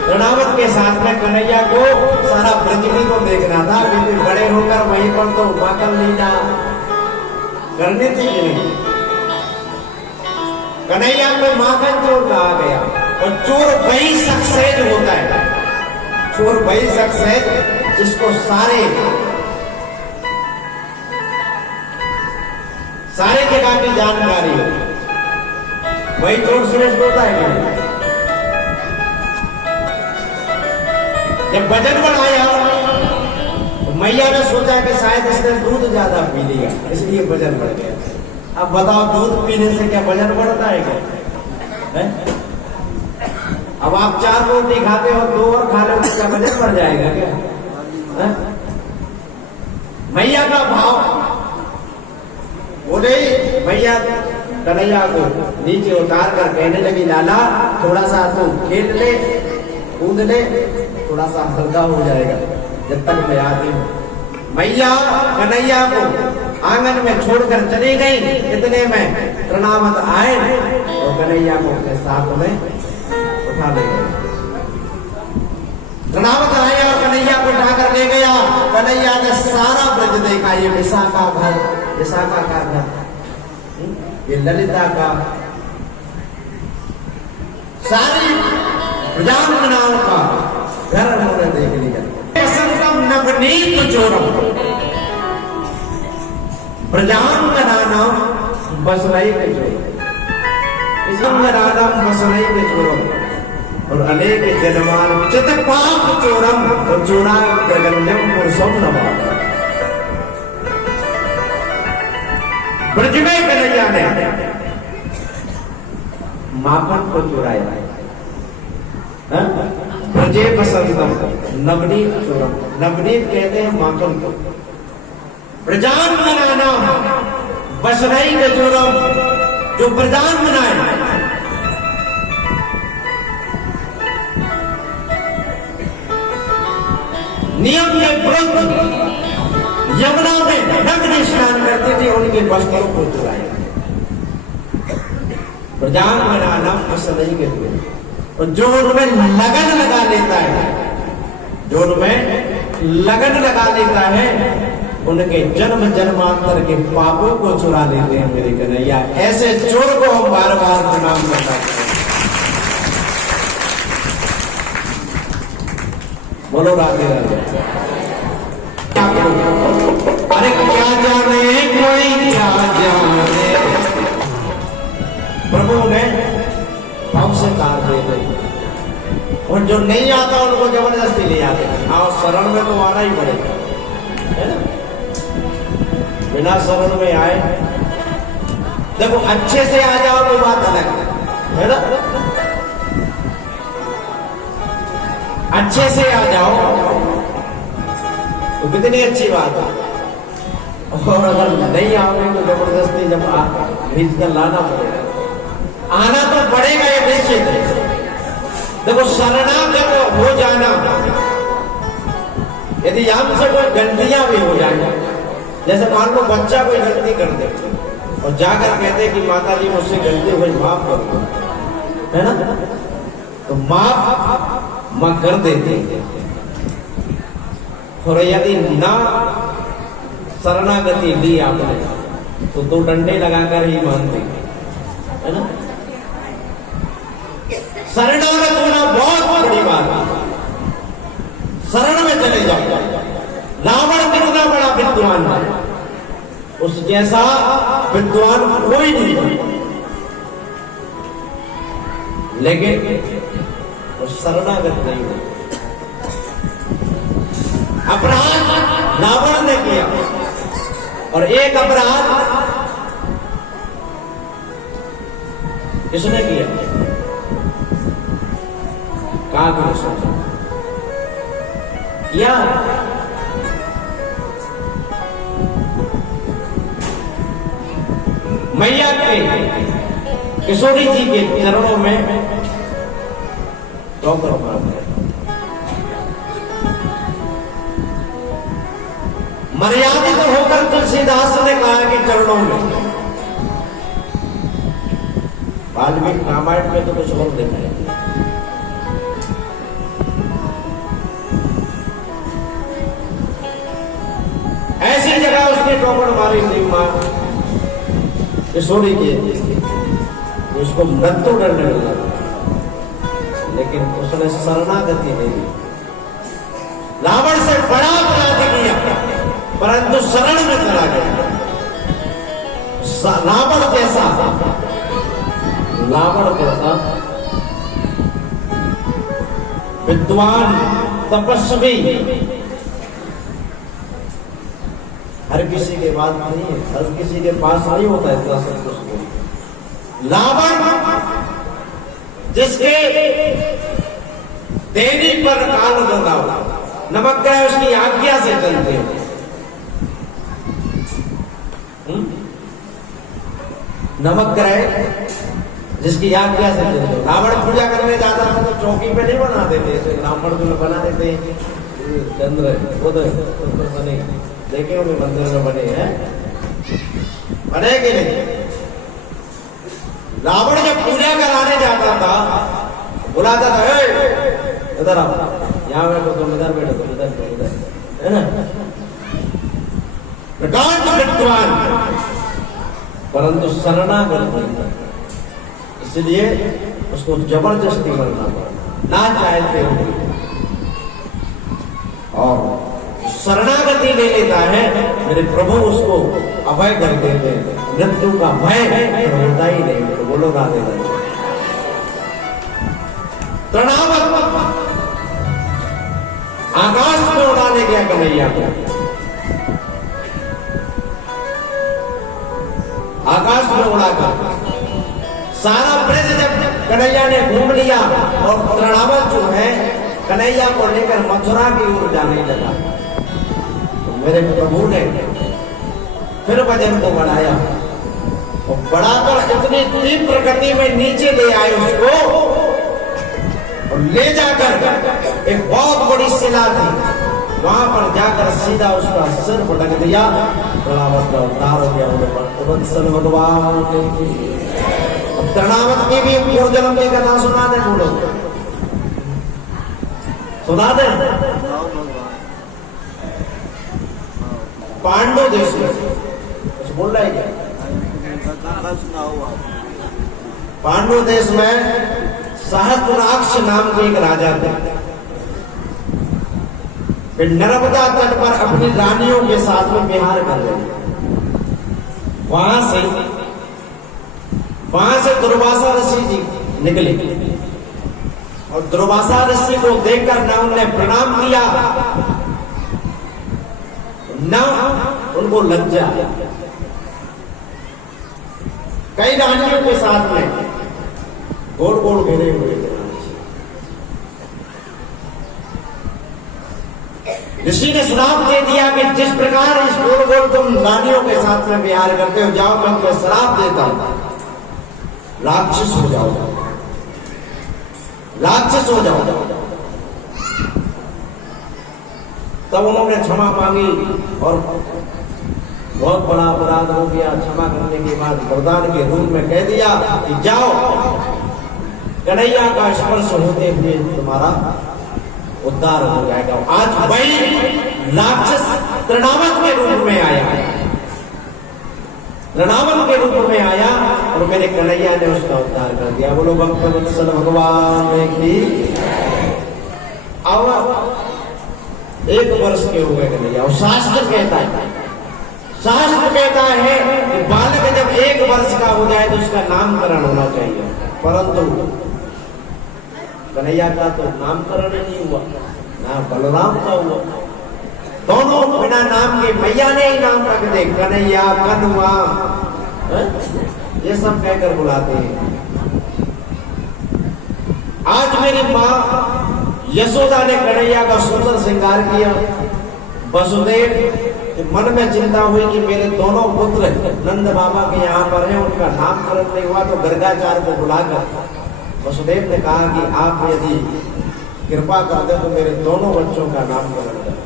तृणावत के साथ में कन्हैया को सारा पृथ्वी को देखना था। क्योंकि बड़े होकर वहीं पर तो मातम लीला करनी थी कि नहीं? कन्हैया को माखन चोर कहा गया, और चोर वही शख्स है जो होता है, चोर वही शख्स है जिसको सारे जगह की जानकारी हो, वही चोर श्रेष्ठ होता है कि नहीं? जब वजन बढ़ाया तो मैया ने सोचा कि शायद इसने दूध ज्यादा पी लिया इसलिए वजन बढ़ गया। अब बताओ दूध पीने से क्या वजन बढ़ता है क्या? अब आप 4 रोटी खाते हो, 2 और खा लो तो क्या वजन बढ़ जाएगा क्या? है? मैया का भाव बोले, मैया कन्हैया को नीचे उतार कर कहने लगी, लाला थोड़ा सा तू खेल ले, कूद ले, थोड़ा सा हल्का हो जाएगा जब तक मैं आती हूँ। मैया कन्हैया को आंगन में छोड़कर चली गई। इतने में प्रणामत आए और कन्हैया को अपने साथ में उठा ले गए। प्रणामत आए और कन्हैया को उठाकर ले गया। कन्हैया ने सारा ब्रज देखा, ये विशाखा घर, विशाखा का घर, ये ललिता का, सारी ब्राह्मणाओं का घर उन्होंने देख लिया। वसंतम नवनीत चोरम प्रजांगनानाम बसरई के चोरम, इसंगनानाम बसरई के चोरम और अनेक जन्मान चितपाप चोरम और चोरा गगनम पुरुषम नवाब। ब्रज में कन्हैया ने माखन को चुराया। ब्रजे बसंतम नवनीत चोरम, नवनीत कहते हैं माखन को। ब्रजांगना बसरई के चोरम, जो ब्रजांगनाएं नियम के विरुद्ध यमुना में नग्न स्नान करते थे, उनके वस्त्रों को चुराया। ब्रजांगना बसरई के चोरम, और जो उनमें लगन लगा लेता है, जो उनमें लगन लगा लेता है, उनके जन्म जन्मांतर के पापों को चुरा लेते हैं मेरे कन्हैया। ऐसे चोर को हम बार बार प्रणाम करते हैं। बोलो राधे राधे। अरे क्या जाने कोई क्या जाने, प्रभु ने हमसे कार दे गई, और जो नहीं आता उनको जबरदस्ती ले आते। आओ शरण में तो आना ही पड़ेगा, है ना? बिना शरण में आए, देखो अच्छे से आ जाओ तो बात अलग है ना? अच्छे से आ जाओ तो कितनी अच्छी बात है, और अगर नहीं आओगे तो जबरदस्ती जब खींच कर लाना पड़ेगा। आना तो पड़ेगा, ये निश्चित है। देखो शरणागत हो जाना, यदि हमसे कोई गलतियां भी हो जाए, जैसे मान लो बच्चा कोई गलती कर दे और जाकर कहते कि माता जी मुझसे गलती हुई, माफ कर दो, है ना? तो माफ कर देते, और यदि ना शरणागति ली आपने तो 2 डंडे लगाकर ही मानते, है ना? शरणागत होना बहुत बड़ी बात है। शरण में चले जाओ। रावण कितना बड़ा विद्वान है, उस जैसा विद्वान कोई नहीं है, लेकिन वो शरणागत नहीं है। अपराध रावण ने किया, और एक अपराध किसने किया? काग ने सोचा किया। मैया के किशोरी जी के चरणों में ठोकर मार दिया। मर्यादित होकर तुलसीदास ने कहा कि चरणों में, वाल्मीकि रामायण में तो कुछ और देखा है। ऐसी जगह उसने ठोकर मारी थी मां, किशोरी की उसको मृत्यु दंड मिला, लेकिन उसने शरणागति नहीं दी। रावण से बड़ा अपराध किया परंतु शरण में चला गया। रावण कैसा विद्वान तपस्वी, हर किसी के पास नहीं है, हर किसी के पास नहीं होता इतना सब कुछ। रावण जिसके देवी पर काल बंधा हुआ, नवग्रह उसकी आज्ञा से चलते हैं। नवग्रह जिसकी आज्ञा से चलते हैं। रावण पूजा करने जाता था तो चौकी पे नहीं बना देते, ब्राह्मण तो बना देते चंद्र उदय बने, देखे होंगे मंदिर में बने हैं, बने कि नहीं। रावण जब पूजा कराने जाता था बुलाता था, इधर आओ, यहाँ बैठो, तुम इधर बैठो, तुम इधर बैठो, है ना। प्रकांड विद्वान परंतु शरणागत, इसलिए उसको जबरदस्ती करना पड़ा, ना चाहते हुए। और शरणागति ले लेता है, मेरे प्रभु उसको अभय कर देते हैं, मृत्यु का भय होता ही नहीं। तो बोलो राधे राधे। तृणावत आकाश में उड़ाने गया कन्हैया को, आकाश में उड़ाकर सारा ब्रज जब कन्हैया ने घूम लिया और तृणावत जो है कन्हैया को लेकर मथुरा की ओर जाने लगा, तो मेरे प्रभु ने फिर वजन को बढ़ाया और बढ़ाकर इतनी तीव्र गति में नीचे ले आए उसको, और ले जाकर एक बहुत बड़ी शिला थी, वहां पर जाकर सीधा उसका सिर पटक दिया। तृणावत का उद्धार हो गया। वत्सल भगवान तृणावत की भी पूर्व जन्म की कथा सुना दे, बोलो सुना दे। पांडव देश में कुछ बोल रहा है क्या? पांडव देश में सहस्राक्ष नाम के एक राजा थे। वे नर्मदा तट पर अपनी रानियों के साथ में विहार कर रहे थे। वहां से दुर्वासा ऋषि जी निकले और दुर्वासा ऋषि को देखकर न उन्हें प्रणाम किया न उनको लज्जा। कई रानियों के साथ में गोल गोल घेरे हुए थे। ऋषि ने श्राप दे दिया कि जिस प्रकार इस गोल गोल तुम रानियों के साथ में विहार करते हो, जाओ मैं तुम्हें श्राप देता हूं, राक्षस हो जाओ, राक्षस हो जाओ। तब उन्होंने क्षमा मांगी और बहुत बड़ा अपराध हो गया। क्षमा करने के बाद वरदान के रूप में कह दिया कि जाओ, कन्हैया का स्पर्श होते हुए तुम्हारा उद्धार हो जाएगा। आज वही राक्षस तृणावत के रूप में आया, तृणावत के रूप में आया और मेरे कन्हैया ने उसका उद्धार कर दिया। बोलो भक्तवत्सल भगवान की। अब 1 वर्ष के हो गए कन्हैया। और शास्त्र कहता है कि बालक जब 1 वर्ष का हो जाए तो उसका नामकरण होना चाहिए, परंतु कन्हैया का तो नामकरण नहीं हुआ, ना बलराम का हुआ। दोनों बिना नाम के, मैया ने ही नाम रख दे, कन्हैया, कन्वा, ये सब कहकर बुलाते हैं। आज मेरी माँ यशोदा ने कन्हैया का सुंदर श्रृंगार किया। वसुदेव मन में चिंता हुई कि मेरे दोनों पुत्र नंद बाबा के यहाँ पर हैं, उनका नामकरण नहीं हुआ, तो गर्गाचार्य को बुलाकर वसुदेव ने कहा कि आप यदि कृपा कर दे तो मेरे दोनों बच्चों का नामकरण करें।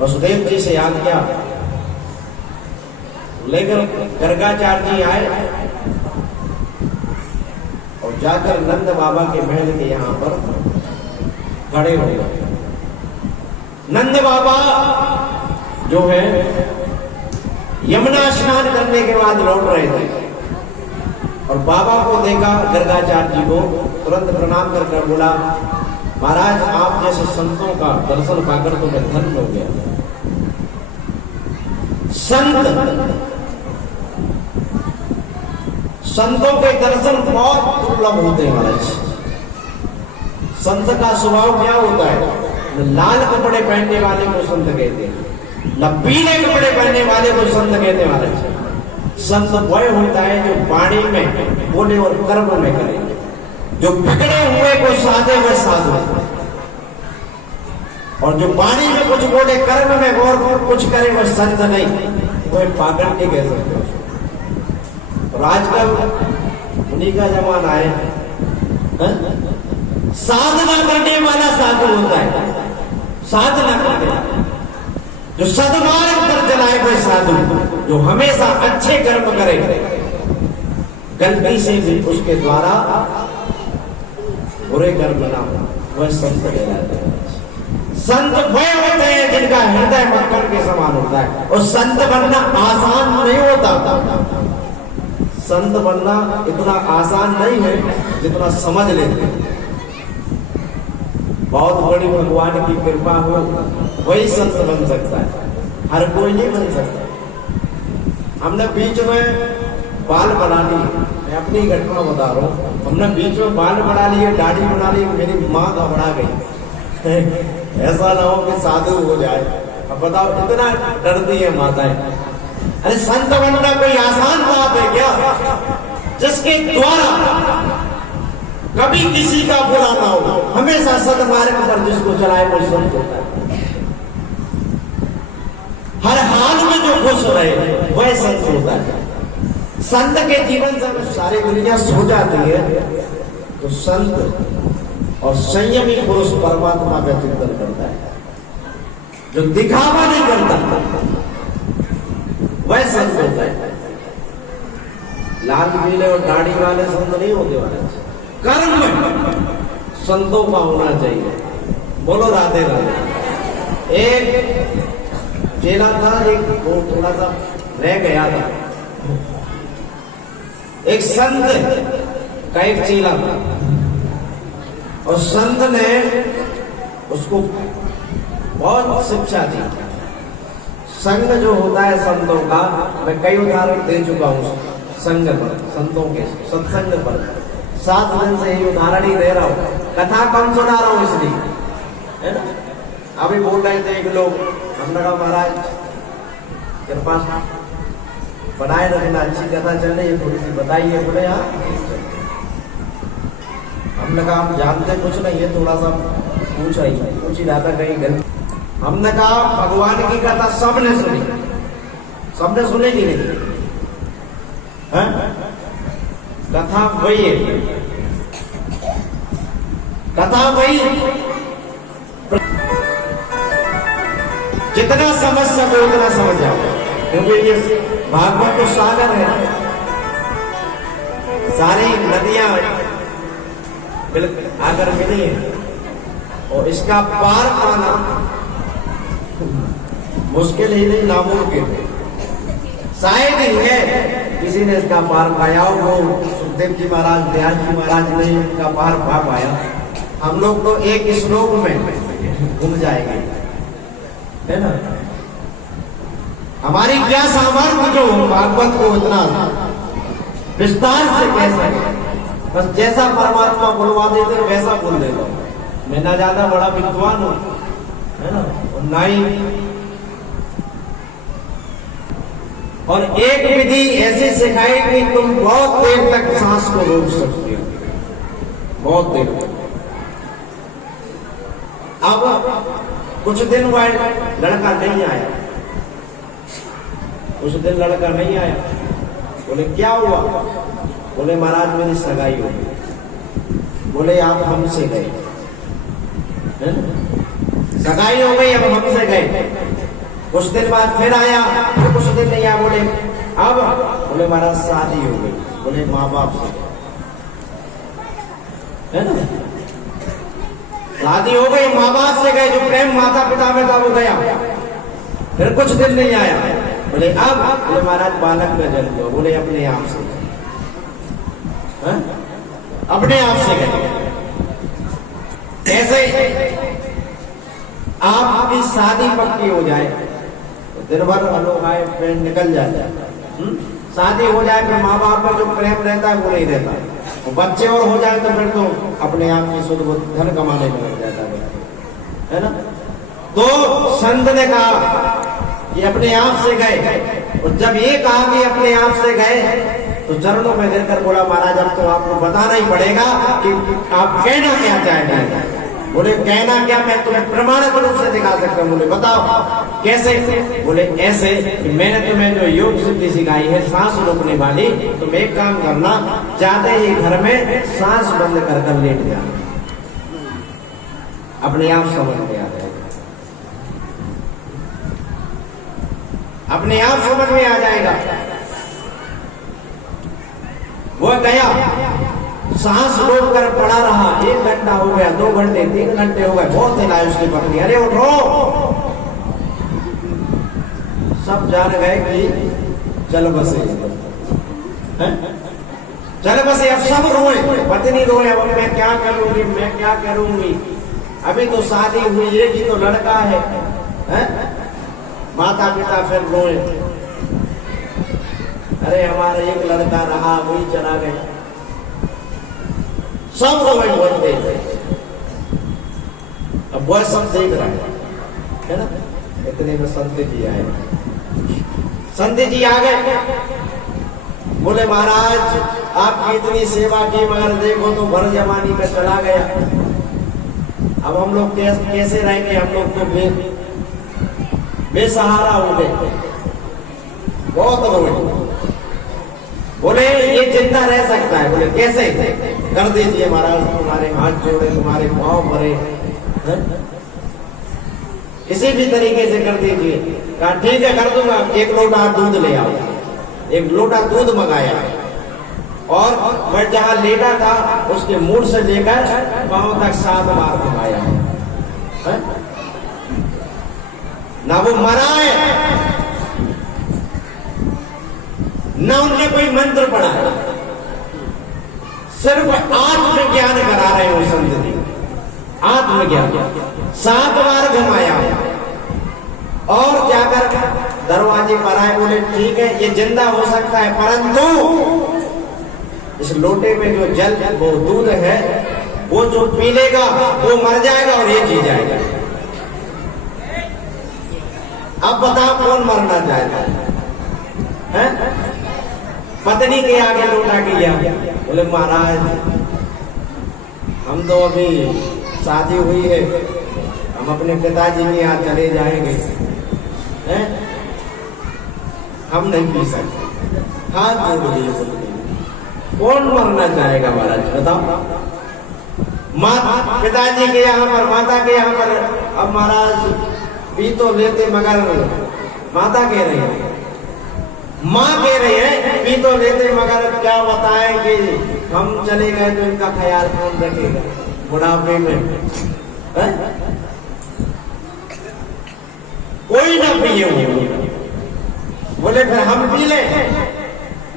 वसुदेव जी से आज्ञा लेकर गर्गाचार्य जी आए और जाकर नंद बाबा के महल के यहाँ पर खड़े हो गए। नंद बाबा जो है यमुना स्नान करने के बाद लौट रहे थे और बाबा को देखा, गर्गाचार्य जी को, तुरंत प्रणाम कर बोला, महाराज आप जैसे संतों का दर्शन पाकर तो मैं धन्य हो गया। संतों के दर्शन बहुत दुर्लभ होते हैं महाराज। संत का स्वभाव क्या होता है? न लाल कपड़े पहनने वाले को संत कहते हैं, न पीले कपड़े पहनने वाले को संत कहते हैं महाराज। संत वह होता है जो वाणी में, बोले और कर्म में करे, जो बिगड़े हुए को साधे वह साधु, और जो वाणी में कुछ बोले कर्म में और कुछ करे वह संत नहीं, वह पागल नहीं कह सकते। और आजकल उन्हीं का जमाना है, साधना करने वाला साधु होता है, साधना करने वाला जो सद्मार्ग पर चलाए वह साधु, जो हमेशा अच्छे कर्म करे, गलती से भी उसके द्वारा बुरे कर्म ना हो, वह संत कहलाते हैं। संत वह होते हैं जिनका हृदय मक्खन के समान होता है, और संत बनना आसान नहीं होता। संत बनना इतना आसान नहीं है जितना समझ लेते हैं। बहुत बड़ी भगवान की कृपा हो वही संत बन सकता है, हर कोई नहीं बन सकता। हमने बीच में बाल बना ली, मैं अपनी घटना बता रहा हूँ, हमने बीच में बाल बना लिए, दाढ़ी बना ली, मेरी माँ घबरा गई। ऐसा ना हो कि साधु हो जाए। अब बताओ, इतना डरती है माताएं। अरे संत बनना कोई आसान बात है क्या? जिसके द्वारा कभी किसी का बुरा ना हो, हमेशा सद्मार्ग पर जिसको चलाए वो संत होता है। हर हाल में जो खुश रहे वह संत होता है। संत के जीवन से सारी दुनिया सो जाती है, तो संत और संयमी पुरुष परमात्मा का चिंतन करता है, जो दिखावा नहीं करता वह संत होता है। लाल पीले और दाढ़ी वाले संत नहीं होते वाले, कर्म में संतों का होना चाहिए। बोलो राधे राधे। एक चेला था, एक वो थोड़ा सा रह गया था। एक संत का एक चेला था, और संत ने उसको बहुत शिक्षा दी। संग जो होता है संतों का, मैं कई उदाहरण दे चुका हूं संग पर, संतों के सत्संग पर। 7 दिन से ये उदाहरण ही दे रहा हूं, कथा कम सुना रहा हूं इसलिए, है ना। अभी बोल रहे थे एक लोग, हमने कहा महाराज कृपा बनाए रखना, अच्छी कथा चल रही है, थोड़ी सी बताइए। बोले हाँ। हमने कहा हम जानते कुछ नहीं है, थोड़ा सा पूछ ही रहा था कहीं गलती। हमने कहा भगवान की कथा सबने सुनी, सबने सुनेगी नहीं है? कथा वही है, कथा वही जितना समझ सको उतना समझ जाओ, क्योंकि ये भागवत तो सागर है, सारी नदियां आकर मिली है, और इसका पार पाना मुश्किल ही नहीं, नामुमकिन शायद ही है किसी ने इसका पार पाया हो। वो सुखदेव जी महाराज, व्यास जी महाराज ने इसका पार पा पाया। हम लोग तो एक श्लोक में घूम जाएंगे, है ना। हमारी क्या सामर्थ्य जो भागवत को इतना विस्तार से कह सके, बस जैसा परमात्मा बोलवा देते वैसा बोल देगा। मैं ना ज्यादा बड़ा विद्वान हूं, है ना, और ना ही। और एक विधि ऐसी सिखाई कि तुम बहुत देर तक सांस को रोक सकते हो, बहुत देर तक। अब कुछ दिन वह लड़का नहीं आया, कुछ दिन लड़का नहीं आया। बोले क्या हुआ? बोले महाराज मेरी सगाई हो गई। बोले आप हमसे गए, सगाई हो गई, अब हमसे गए। कुछ दिन बाद फिर आया, फिर कुछ दिन नहीं आया। बोले अब? बोले महाराज शादी हो गई। बोले माँ बाप से, है ना, शादी हो गई, माँ बाप से गए, जो प्रेम माता पिता में था वो गया। फिर कुछ दिन नहीं आया, बोले अब, बोले महाराज बालक का जन्म हुआ। बोले अपने आप से, हाँ? अपने आप से गए। कैसे? आपकी शादी पक्की हो जाए तो दिन भर अलोहाए फ्रेंड निकल जाता है। शादी हो जाए फिर माँ बाप में जो प्रेम रहता है वो नहीं रहता। और बच्चे और हो जाए तो फिर तो अपने आप की शुद्ध धन कमाने में लग जाता है ना। तो संत ने कहा कि अपने आप से गए, और जब ये कहा कि अपने आप से गए तो चरणों में गिरकर बोला महाराज अब तो आपको बताना ही पड़ेगा कि आप कहना क्या चाहते हैं। बोले कहना क्या, मैं तुम्हें प्रमाणित रूप से दिखा सकता हूँ। बोले बताओ कैसे? बोले ऐसे कि मैंने तुम्हें जो योग सिद्धि सिखाई है सांस रोकने वाली, तुम एक काम करना, जाते ही घर में सांस बंद कर कर लेट जाना, अपने आप समझ में आ जाएगा, अपने आप समझ में आ जाएगा। वो गया, सांस रोक कर पड़ा रहा, 1 घंटा हो गया, 2 घंटे, 3 घंटे हो गए, बहुत हिलाए उसकी पत्नी, अरे उठो। सब जान गए कि चल बसे, चल बसे। अब सब रोए, पत्नी रोए, अब मैं क्या करूंगी, मैं क्या करूंगी, अभी तो शादी हुई, एक ही तो लड़का है? माता पिता फिर रोए, अरे हमारा एक लड़का रहा, वही चला गया। सब रोए बोलते थे। अब वह सब देख रहा है ना। इतने में संत जी आए। संत जी आ गए, बोले महाराज आपकी इतनी सेवा की मगर देखो तो भर जवानी में चला गया, अब हम लोग कैसे रहेंगे, हम लोग तो बेसहारा हो गए। बहुत रोए। बोले ये जिंदा रह सकता है? बोले कैसे? कर दीजिए महाराज, तुम्हारे हाथ जोड़े, तुम्हारे पांव भरे, किसी भी तरीके से कर दीजिए। कहा ठीक है कर दूंगा। 1 लोटा दूध ले आओ। 1 लोटा दूध मंगाया और मैं जहां लेटा था उसके मुंह से लेकर पांव तक 7 बार घुमाया। ना वो मरा है ना उनने कोई मंत्र पढ़ा है, सिर्फ आत्मज्ञान करा रहे हो संत जी। आत्मज्ञान 7 बार घुमाया और जाकर दरवाजे पर आए। बोले ठीक है ये जिंदा हो सकता है, परंतु इस लोटे में जो जल वो दूध है वो जो पी लेगा वो मर जाएगा और ये जी जाएगा। अब बताओ कौन मरना चाहता है? पत्नी के आगे लोटा किया। बोले महाराज हम तो अभी शादी हुई है, हम अपने पिताजी के यहाँ चले जाएंगे, हैं? हम नहीं पी सकते। हाथ जोड़ दिए। कौन मरना चाहेगा महाराज बताओ? पिताजी के यहाँ पर, माता के यहाँ पर, अब महाराज पी तो लेते मगर माता कह रही है, माँ कह रही है पी तो लेते मगर क्या बताएं कि हम चले गए तो इनका ख्याल कौन रखेगा बुढ़ापे में? कोई ना पिए। बोले फिर हम पी ले?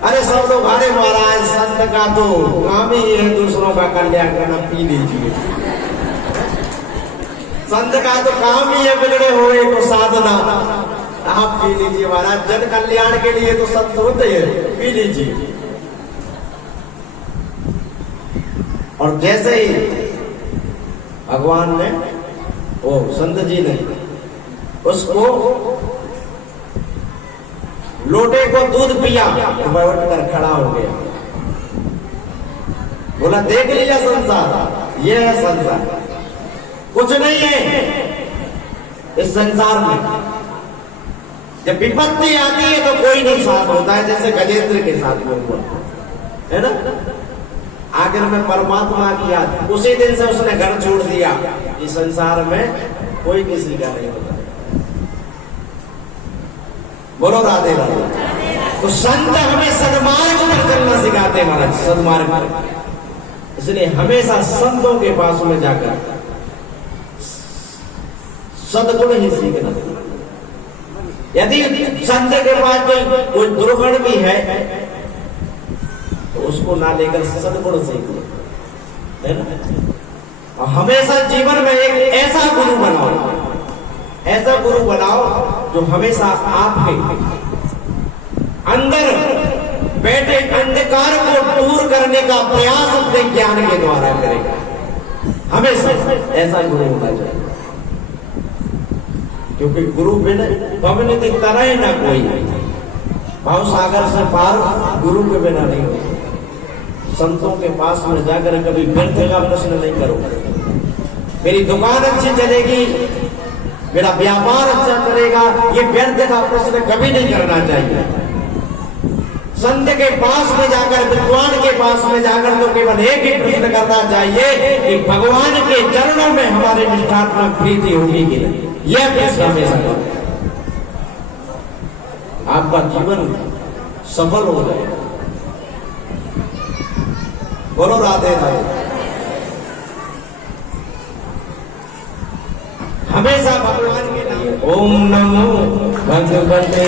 अरे सब लोग अरे महाराज संत का तो काम ही है दूसरों का कल्याण करना, पी लीजिए। संत का तो काम ही है बिगड़े हुए को साधना, आप पी लीजिए महाराज, जन कल्याण के लिए तो संत होते हैं, पी लीजिए। और जैसे ही भगवान ने ओ संत जी ने उसको लोटे को दूध पिया तो वह उठकर खड़ा हो गया। बोला देख लिया संसार, ये है संसार, कुछ नहीं है इस संसार में। जब विपत्ति आती है तो कोई नहीं साथ होता है, जैसे गजेंद्र के साथ में हुआ है ना। आखिर में परमात्मा की याद, उसी दिन से उसने घर छोड़ दिया। इस संसार में कोई किसी का नहीं होता। बोलो राधे राधे। तो संत हमें सद्मार्ग पर चलना सिखाते हैं महाराज, सद्मार्ग पर। इसलिए हमेशा संतों के पास में जाकर सद्गुण ही सीखना। यदि संत के पास कोई दुर्गुण भी है तो उसको ना लेकर सद्गुण सीखो, है ना। और हमेशा जीवन में एक ऐसा गुरु बनाओ, ऐसा गुरु बनाओ जो हमेशा आपके अंदर बैठे अंधकार को दूर करने का प्रयास अपने ज्ञान के द्वारा करेगा। हमेशा ऐसा गुरु होना चाहिए, क्योंकि गुरु बिना पवन की तरह ही ना कोई, भाव सागर से पार गुरु के बिना नहीं होता। संतों के पास में जाकर कभी व्यर्थ का प्रश्न नहीं करो, मेरी दुकान अच्छी चलेगी, मेरा व्यापार अच्छा चलेगा, ये व्यर्थ का प्रश्न कभी नहीं करना चाहिए। संत के पास में जाकर, विद्वान के पास में जाकर तो केवल एक ही प्रश्न करना चाहिए कि भगवान के चरणों में हमारे निष्ठात्मक प्रीति होगी कि नहीं। यह प्रश्न हमेशा करो, आपका जीवन सफल हो जाएगा। बोलो राधे राधे। हमेशा भगवान के नाम। ओम नमो भगवते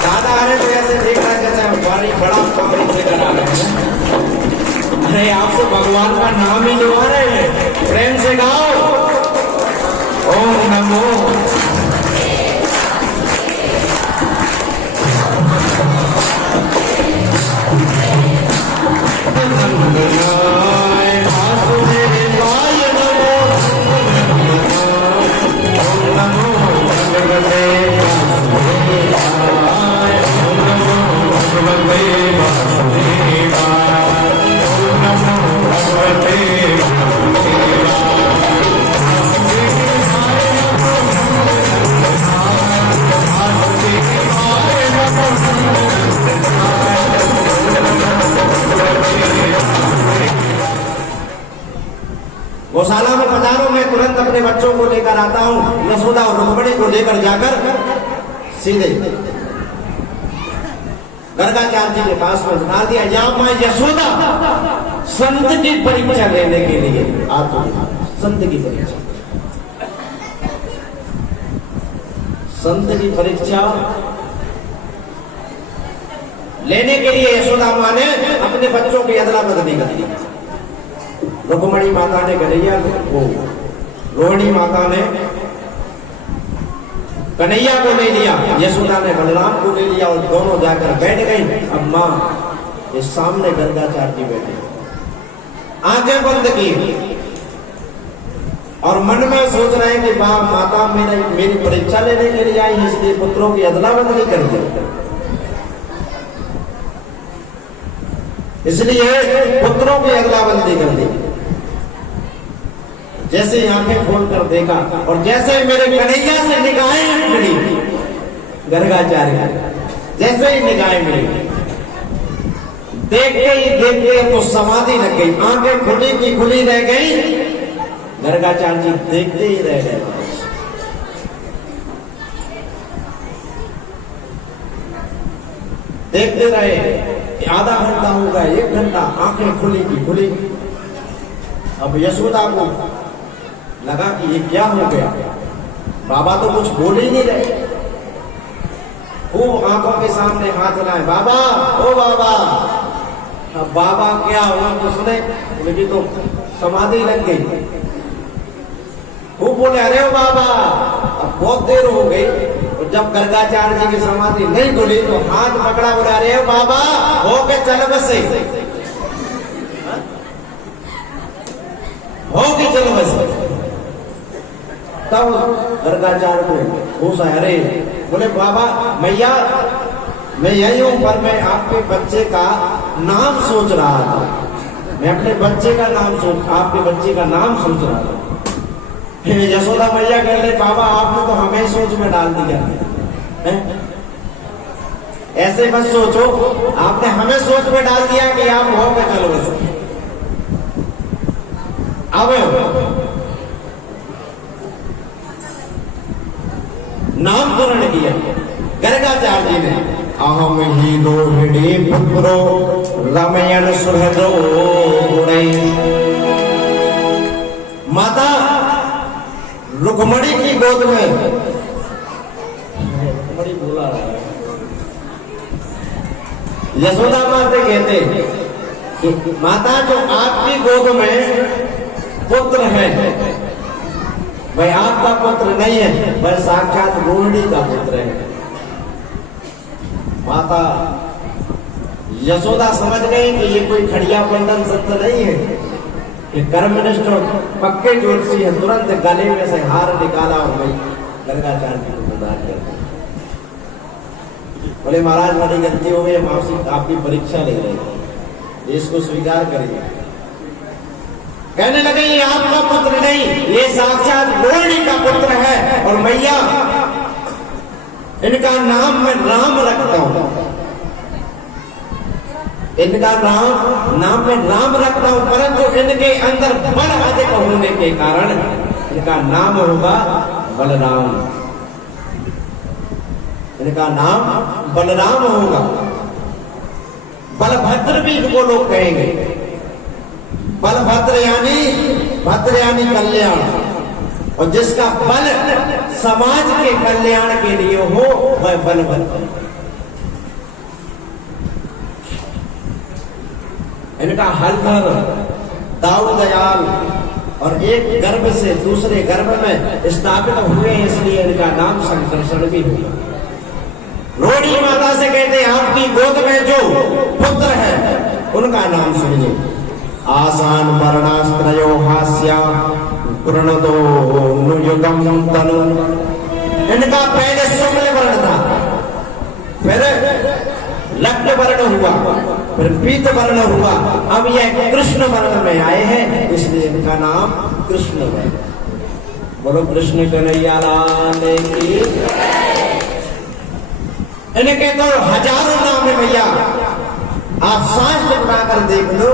दादा आ रहे तो ऐसे देख रहा है जैसे बड़ी बड़ा काम से करा रहे हैं। अरे आपको भगवान का नाम ही लो आ रहे हैं, प्रेम से गाओ ओम नमो। गौशाला में पधारो, मैं तुरंत अपने बच्चों को लेकर आता हूँ। यशोदा और रुक्मिणी को लेकर जाकर सीधे गर्गाचार्य जी के पास में बता दिया। यहाँ मैं यशोदा संत की परीक्षा लेने के लिए आप संत की परीक्षा, संत की परीक्षा लेने के लिए यशोदा माँ ने अपने बच्चों की अदला बदली कर दी। रुक्मिणी माता ने कन्हैया को, रोहिणी माता ने कन्हैया को ले लिया, यशोदा ने बलराम को ले लिया और दोनों जाकर बैठ गई। अब माँ के सामने गर्गाचार्य जी बैठे, आंखें बंद की और मन में सोच रहे हैं कि बाप माता मेरी परीक्षा लेने के लिए आई, इसलिए पुत्रों की अदला बदली कर दी, इसलिए पुत्रों की अदला बदली कर दी। जैसे आंखें खोलकर देखा और जैसे मेरे कन्हैया से निगाहें मिली, गर्गाचार्य जैसे ही निगाहें मिली, देखते तो समाधि लग गई, आंखें खुली की खुली रह गई। गर्गाचार्य जी देखते ही रह गए, देखते रहे। आधा घंटा हो गया, 1 घंटा, आंखें खुली की खुली। अब यशोदा को लगा कि ये क्या हो गया, बाबा तो कुछ बोल ही नहीं रहे। खूब आंखों के सामने हाथ लाए, बाबा ओ बाबा। अब बाबा क्या हुआ तो सुने, लेकिन तो समाधि लग गई। खूब बोले अरे ओ बाबा। अब बहुत देर हो गई और जब गर्गाचार्य जी की समाधि नहीं खुली तो हाथ पकड़ा, बोले अरे ओ बाबा हो के चल बसे, हो के चल बसे। तब गर्गाचार्य को पूछा, अरे बोले बाबा मैया मैं यही हूं, पर मैं आपके बच्चे का नाम सोच रहा था। मैं अपने बच्चे का नाम सोच, आपके बच्चे का नाम सोच रहा था। यशोदा मैया कह रहे बाबा आपने तो हमें सोच में डाल दिया है? ऐसे बस सोचो, आपने हमें सोच में डाल दिया कि आप हो के चलो बस अब नामकरण किया गर्गाचार्य जी ने। अहम ही रोहिणी पुत्रो रमयन सुहृदो गुणे। माता रुक्मणी की गोद में, रुक्मणी बोला यशोदा माँ से कहते कि माता जो आपकी गोद में पुत्र है वह आपका पुत्र नहीं है, वह साक्षात रोहिणी का पुत्र है। माता यशोदा समझ गई कि ये कोई खड़िया बंधन सत्य नहीं है, कि कर्मनिष्ठ पक्के ज्योतिषी है। तुरंत गले में से हार निकाला और वही गर्गाचार्य जी को प्रदान कर दिया। बोले महाराज हमारी गलती हो गई, हम आपसे आपकी परीक्षा ले रहे हैं, इसको स्वीकार करिए। कहने लगे ये आपका पुत्र नहीं, ये साक्षात रोहिणी का पुत्र है और मैया इनका नाम मैं राम रखता हूं, इनका नाम में राम रखता हूं, परंतु इनके अंदर बल अधिक होने के कारण इनका नाम होगा बलराम। इनका नाम बलराम होगा। बलभद्र भी इनको लोग कहेंगे। बलभद्र यानी कल्याण, और जिसका बल समाज के कल्याण के लिए हो वह बलभद्र। इनका हलधर, दाऊ दयाल और एक गर्भ से दूसरे गर्भ में स्थापित हुए, इसलिए इनका नाम संकर्षण भी हुआ। रोहिणी माता से कहते आपकी गोद में जो पुत्र है उनका नाम सुनिए। आसान वर्णास्त्रयो हास्या प्रणतो नुयुगम तनु। इनका पहले शुक्ल वर्ण था, फिर लक्ष्य वर्ण हुआ, फिर पीत वर्ण हुआ, अब यह कृष्ण वर्ण में आए हैं, इसलिए इनका नाम कृष्ण वर्ण। बोलो कृष्ण कन्हैया लाल की। इनके तो हजारों नाम है भैया, आप सांस उठाकर देख लो।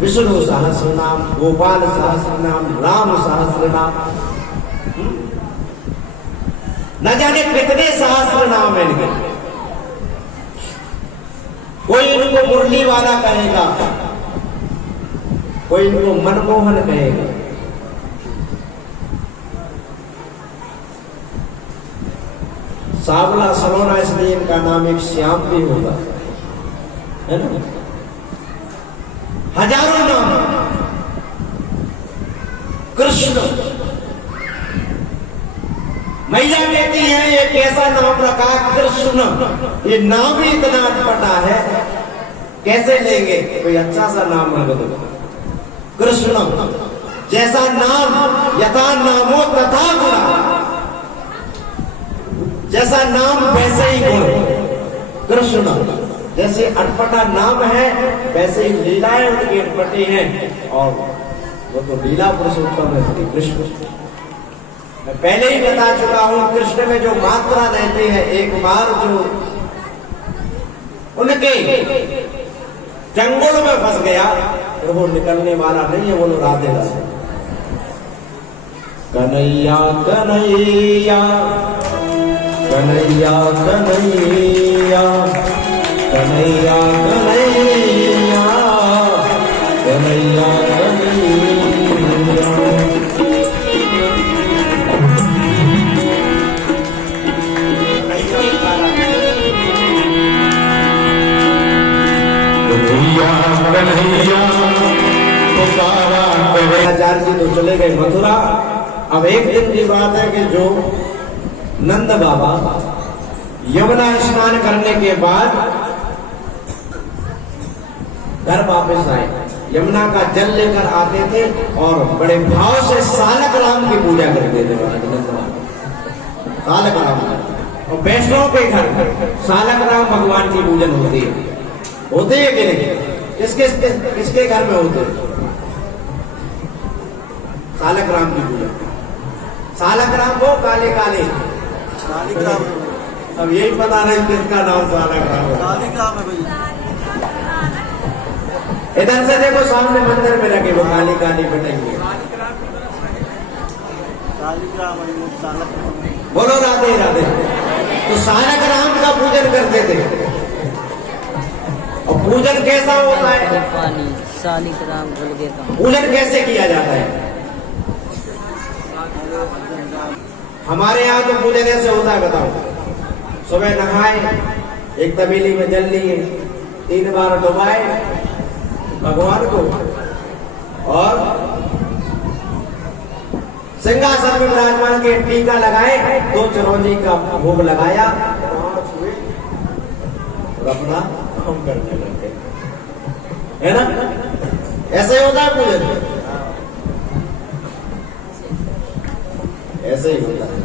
विष्णु सहस्र नाम, गोपाल सहस्र नाम, राम सहस्र नाम, न जाने कितने सहस्र नाम है इनके। कोई इनको मुरली वाला कहेगा, कोई इनको मनमोहन कहेगा, सावला सलोना, इसलिए इनका नाम एक श्याम भी होगा, है ना। हजारों नाम। कृष्ण, मैया कहती है एक ऐसा नाम रखा कृष्ण, ये नाम ही इतना अटपटा है, कैसे लेंगे? कोई अच्छा सा नाम रख दो कृष्ण, जैसा नाम यथा नामो तथा गुण, जैसा नाम वैसे ही गुण। कृष्ण जैसे अटपटा नाम है वैसे ही लीलाएं उनकी अटपटी हैं, और वो तो लीला पुरुषोत्तम है श्री कृष्ण। मैं पहले ही बता चुका हूं, कृष्ण में जो मात्रा रहती है, एक बार जो उनके जंगल में फंस गया तो वो निकलने वाला नहीं है। वो लोग राधे राधे कन्हैया कन्हैया कन्हैया कन्हैया कन्हैया कन्हैया कन्हैया आचार्य जी तो चले गए मथुरा। अब एक दिन की बात है कि जो नंद बाबा यमुना स्नान करने के बाद घर वापस आए, यमुना का जल लेकर आते थे और बड़े भाव से सालक राम की पूजा करते थे। सालक राम, और वैष्णव के घर सालक राम भगवान की पूजन होती है कि नहीं? किसके घर में होते? सालक राम की पूजा। सालक राम को काले काले, अब यही पता नहीं किसका नाम सालक राम है। इधर से देखो सामने मंदिर में लगे वो काली काली बटेंगे। बोलो राधे राधे। तो सालक राम का पूजन करते थे। और पूजन कैसा होता है? पानी सालिक राम भूल गए तो पूजन कैसे किया जाता है? हमारे यहाँ तो पूजन ऐसे होता है, बताओ। सुबह नहाए, एक तबेली में जल लिए, 3 बार डुबाए भगवान को, और सिंहासन में विराजमान के टीका लगाए, 2 चिरौंजी का भोग लगाया, और अपना काम करने लगे, है ना? ऐसे ही होता है पूजन, ऐसे ही होता है।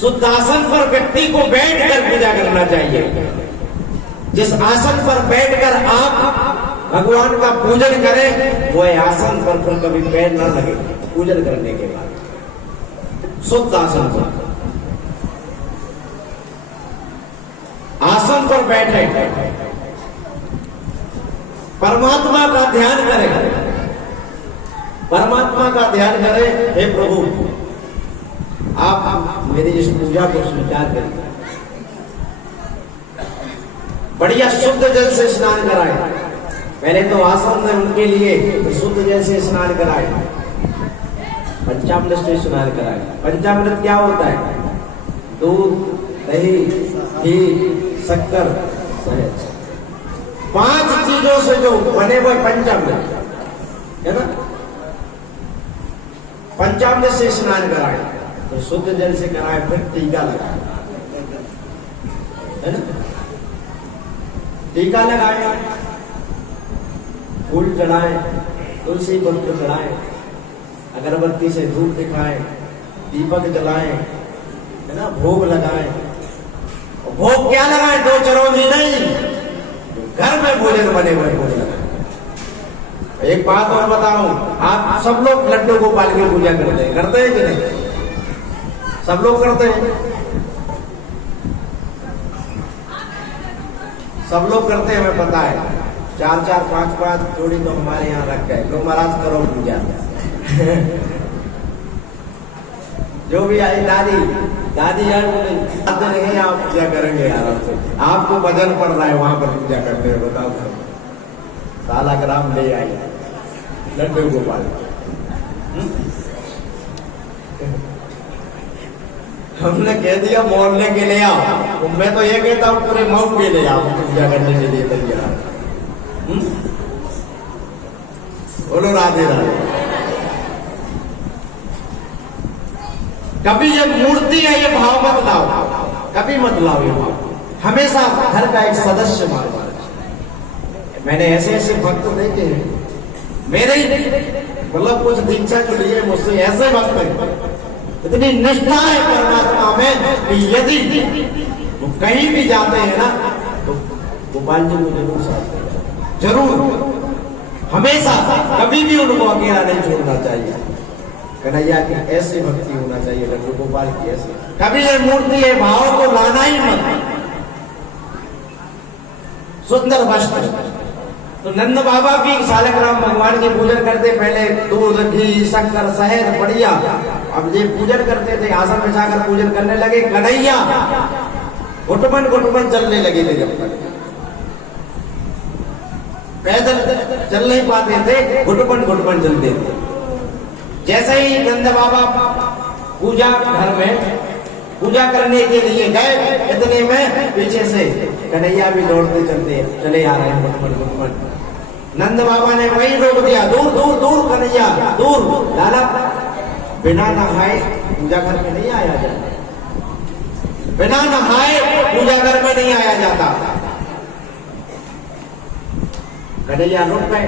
शुद्ध आसन पर व्यक्ति को बैठकर पूजा करना चाहिए। जिस आसन पर बैठकर आप भगवान का पूजन करें, वो आसन पर फिर कभी पैर न लगे पूजन करने के बाद। शुद्ध आसन पर, आसन पर बैठे परमात्मा का ध्यान करें, परमात्मा का ध्यान करें। हे प्रभु, आप मेरी इस पूजा को स्वीकार करें। बढ़िया शुद्ध जल से स्नान कराए। पहले तो आसन में उनके लिए तो शुद्ध जल से स्नान कराए, पंचामृत से स्नान कराए। पंचामृत क्या होता है? दूध, दही, घी, शक्कर, शहद, 5 चीजों से जो बने हुए पंचामृत, है ना? पंचामृत से स्नान कराए, तो शुद्ध जल से कराए, फिर टीका लगाए, है ना? टीका लगाए, फूल चढ़ाए, तुलसी पत्र चढ़ाए, अगरबत्ती से धूप दिखाए, दीपक जलाए, है ना? भोग लगाए। भोग क्या लगाए? 2 चिरौंजी नहीं, घर में भोजन बने हुए भोग लगाए। एक बात और बताऊं, आप सब लोग लड्डू गोपाल की पूजा करते हैं कि नहीं? सब लोग करते हैं, सब लोग करते हैं, हमें पता है। 4-4, 5-5 जोड़ी तो हमारे यहाँ रख गए। लोग महाराज करो पूजा। जो भी आई दादी यार नहीं, आप पूजा करेंगे यार, आपको भजन पड़ रहा है, वहां पर पूजा करते हैं। बताओ, सालक राम ले आई लड्डू गोपाल। हमने कह दिया मोहल्ले के ले आओ, मैं तो ये कहता हूँ पूरे मऊ के ले आओ पूजा करने के लिए तैयार। बोलो राधे राधे। कभी ये मूर्ति है ये भाव मत लाओ, कभी मत लाओ ये भाव। हमेशा घर का एक सदस्य मानो। मैंने ऐसे ऐसे भक्त देखे हैं, मेरे ही मतलब कुछ दीक्षा जो लिए मुझसे, ऐसे भक्त है, इतनी निष्ठा है परमात्मा में कि यदि वो कहीं भी जाते हैं ना, तो गोपाल जी को जरूर साथ देगा, जरूर, हमेशा, कभी भी उनको अकेला नहीं छोड़ना चाहिए। कन्हैया की ऐसी भक्ति होना चाहिए, लड्डू गोपाल की ऐसी। कभी ये मूर्ति है भाव को लाना ही मत। सुंदर वस्त्र, तो नंद बाबा भी सालक राम भगवान की पूजन करते, पहले दूध, घी, शक्कर, शहद, बढ़िया। अब ये पूजन करते थे, आसन बिछाकर पूजन करने लगे। कन्हैया घुटमन चलने लगे थे, जब तक पैदल चल नहीं पाते थे, घुटमन चलते थे। जैसे ही नंद बाबा पूजा घर में पूजा करने के लिए गए, इतने में पीछे से कन्हैया भी दौड़ते चले आ रहे हैं, घुटमन। नंद बाबा ने वही रोक दिया, दूर दूर दूर कन्हैया, दूर। लाला, बिना नहाए पूजा घर में नहीं आया जाता, बिना नहाए पूजा घर में नहीं आया जाता। कन्हैया रुक गए,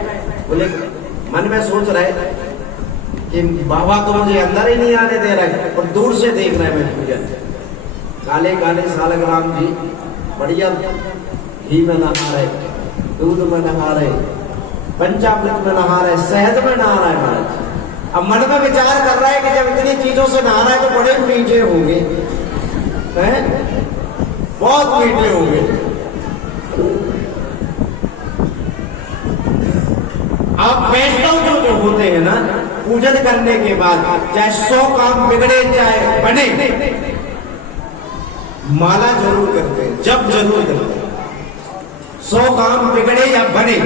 बोले, मन में सोच रहे कि बाबा तो मुझे अंदर ही नहीं आने दे रहे, और दूर से देख रहे हैं पूजन। काले काले सालक राम जी बढ़िया घी में नहा रहे, दूध में नहा रहे, पंचामृत में नहा रहे, शहद में नहा रहा है महाराज। अब मन में विचार कर रहा है कि जब इतनी चीजों से नहा रहा है तो बड़े मीठे होंगे, हैं? बहुत मीठे होंगे। आप वैष्णव जो होते हैं ना, पूजन करने के बाद चाहे 100 काम बिगड़े चाहे बने, माला जरूर करते हैं, जब जरूर करते हैं, 100 काम बिगड़े या बने।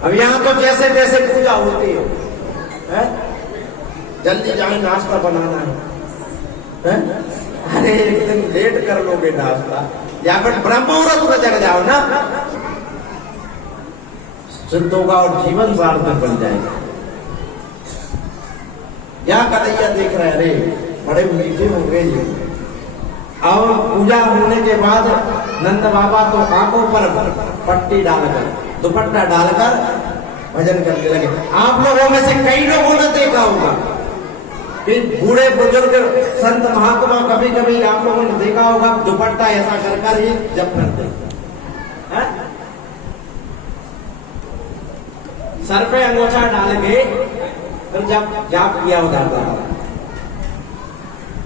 अब यहां तो जैसे जैसे पूजा होती है? जल्दी जाए, नाश्ता बनाना है? अरे एक दिन लेट कर लोगे नाश्ता, या फिर ब्रह्म मुहूर्त में जग जाओ ना, सिद्ध होगा और जीवन सार्थक बन जाएगा। क्या कन्हैया देख रहे, अरे बड़े मीठे हो गए ये। और पूजा होने के बाद नंद बाबा तो आंखों पर पट्टी डालकर, दुपट्टा डालकर भजन करने लगे। आप लोगों में से कई लोगों ने देखा होगा कि बूढ़े बुजुर्ग संत महात्मा कभी कभी आप लोगों ने देखा होगा दुपट्टा ऐसा कर ही जप करते हैं, सर पे अंगोछा डाल के फिर जब जाप किया उधर।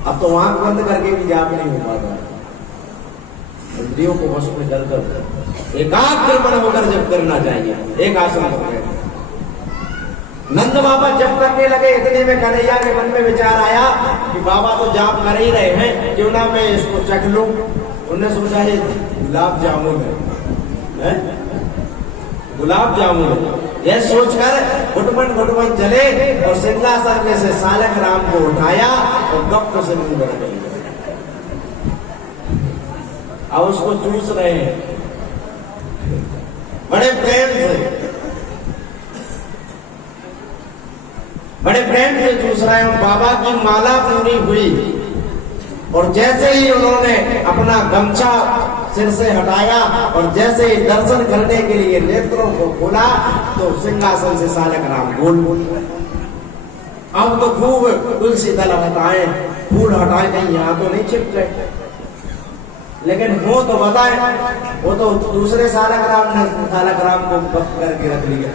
अब तो आंख बंद करके भी जाप नहीं हो पाता, इंद्रियों को वश में कर एकाग्र मन होकर जब करना चाहिए। एक आसन हो गया, नंद बाबा जब करने लगे, इतने में कन्हैया के मन में विचार आया कि बाबा तो जाप कर ही रहे हैं, क्यों ना मैं इसको चख लूं। उन्होंने सोचा ये गुलाब जामुन है, गुलाब जामुन। यह सोचकर घुटमन चले और सिंहासन में से सालक राम को उठाया और गप से मुंह कर गई। अब उसको चूस रहे हैं बड़े प्रेम से चूस रहे हैं। बाबा की माला पूरी हुई और जैसे ही उन्होंने अपना गमछा सिर से हटाया और जैसे ही दर्शन करने के लिए नेत्रों को खोला तो सिंहासन से सालक राम बोल। अब तो खूब तुलसी दल हटाए, फूल हटाए, कहीं यहाँ तो नहीं छिप गए, लेकिन वो तो बताए, वो तो दूसरे सालक राम ने सालक राम को बंद करके रख लिया।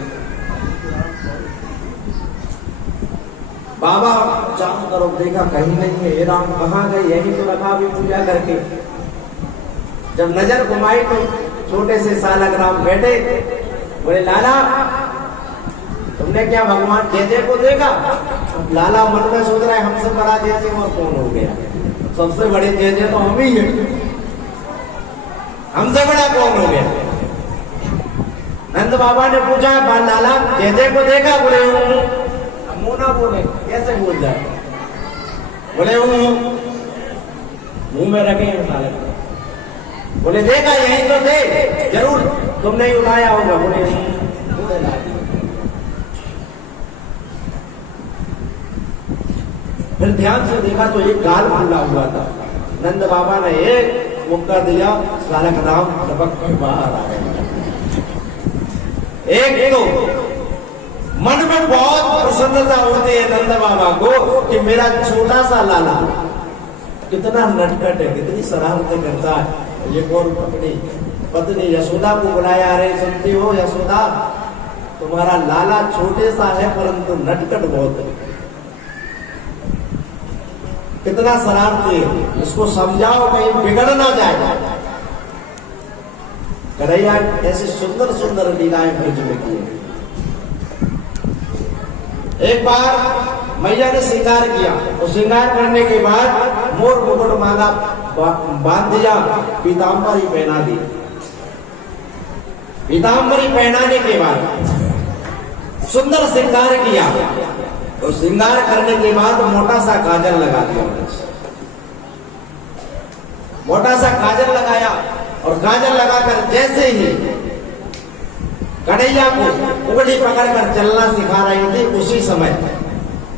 बाबा चारों तरफ देखा, कहीं नहीं है, ये राम कहाँ गए, यही तो रखा भी पूजा करके। जब नजर घुमाई तो छोटे से सालक राम बैठे, बोले लाला तुमने क्या भगवान जय को देखा? लाला मन में सोच रहा है हमसे बड़ा जय और कौन हो गया, सबसे बड़े जय तो हम ही हैं, हमसे बड़ा कौन हो गया। नंद बाबा ने पूछा लाला जय को देखा? बोले मुंह ना बोले, कैसे बोल जाए? बोले मुंह में रखे हैं सालक। बोले देखा, यही तो थे, जरूर तुम नहीं उठाया होगा। बोले फिर ध्यान से देखा तो एक गाल खुला हुआ था। नंद बाबा ने एक मुक्का दिया, सालक राम लपक के बाहर आ गए। एक तो मन में बहुत प्रसन्नता होती है नंद बाबा को कि मेरा छोटा सा लाला कितना नटखट है, कितनी शरारतें करता है। ये कौन पत्नी यशोदा को बुलाया, अरे सुनती हो यशोदा, तुम्हारा लाला छोटे सा है परंतु नटखट बहुत है, कितना शरारती है, इसको समझाओ कहीं बिगड़ ना जाए। कन्हैया ऐसी सुंदर सुंदर लीलाएं ब्रज में की। एक बार मैया ने श्रृंगार किया और श्रृंगार करने के बाद मोर मुकुट माला बांध दिया, पीताम्बरी पहना दी। पीताम्बरी पहनाने के बाद सुंदर श्रृंगार किया और श्रृंगार करने के बाद मोटा सा काजल लगा दिया। मोटा सा काजल लगाया और काजल लगाकर जैसे ही कन्हैया को उंगली पकड़कर चलना सिखा रही थी, उसी समय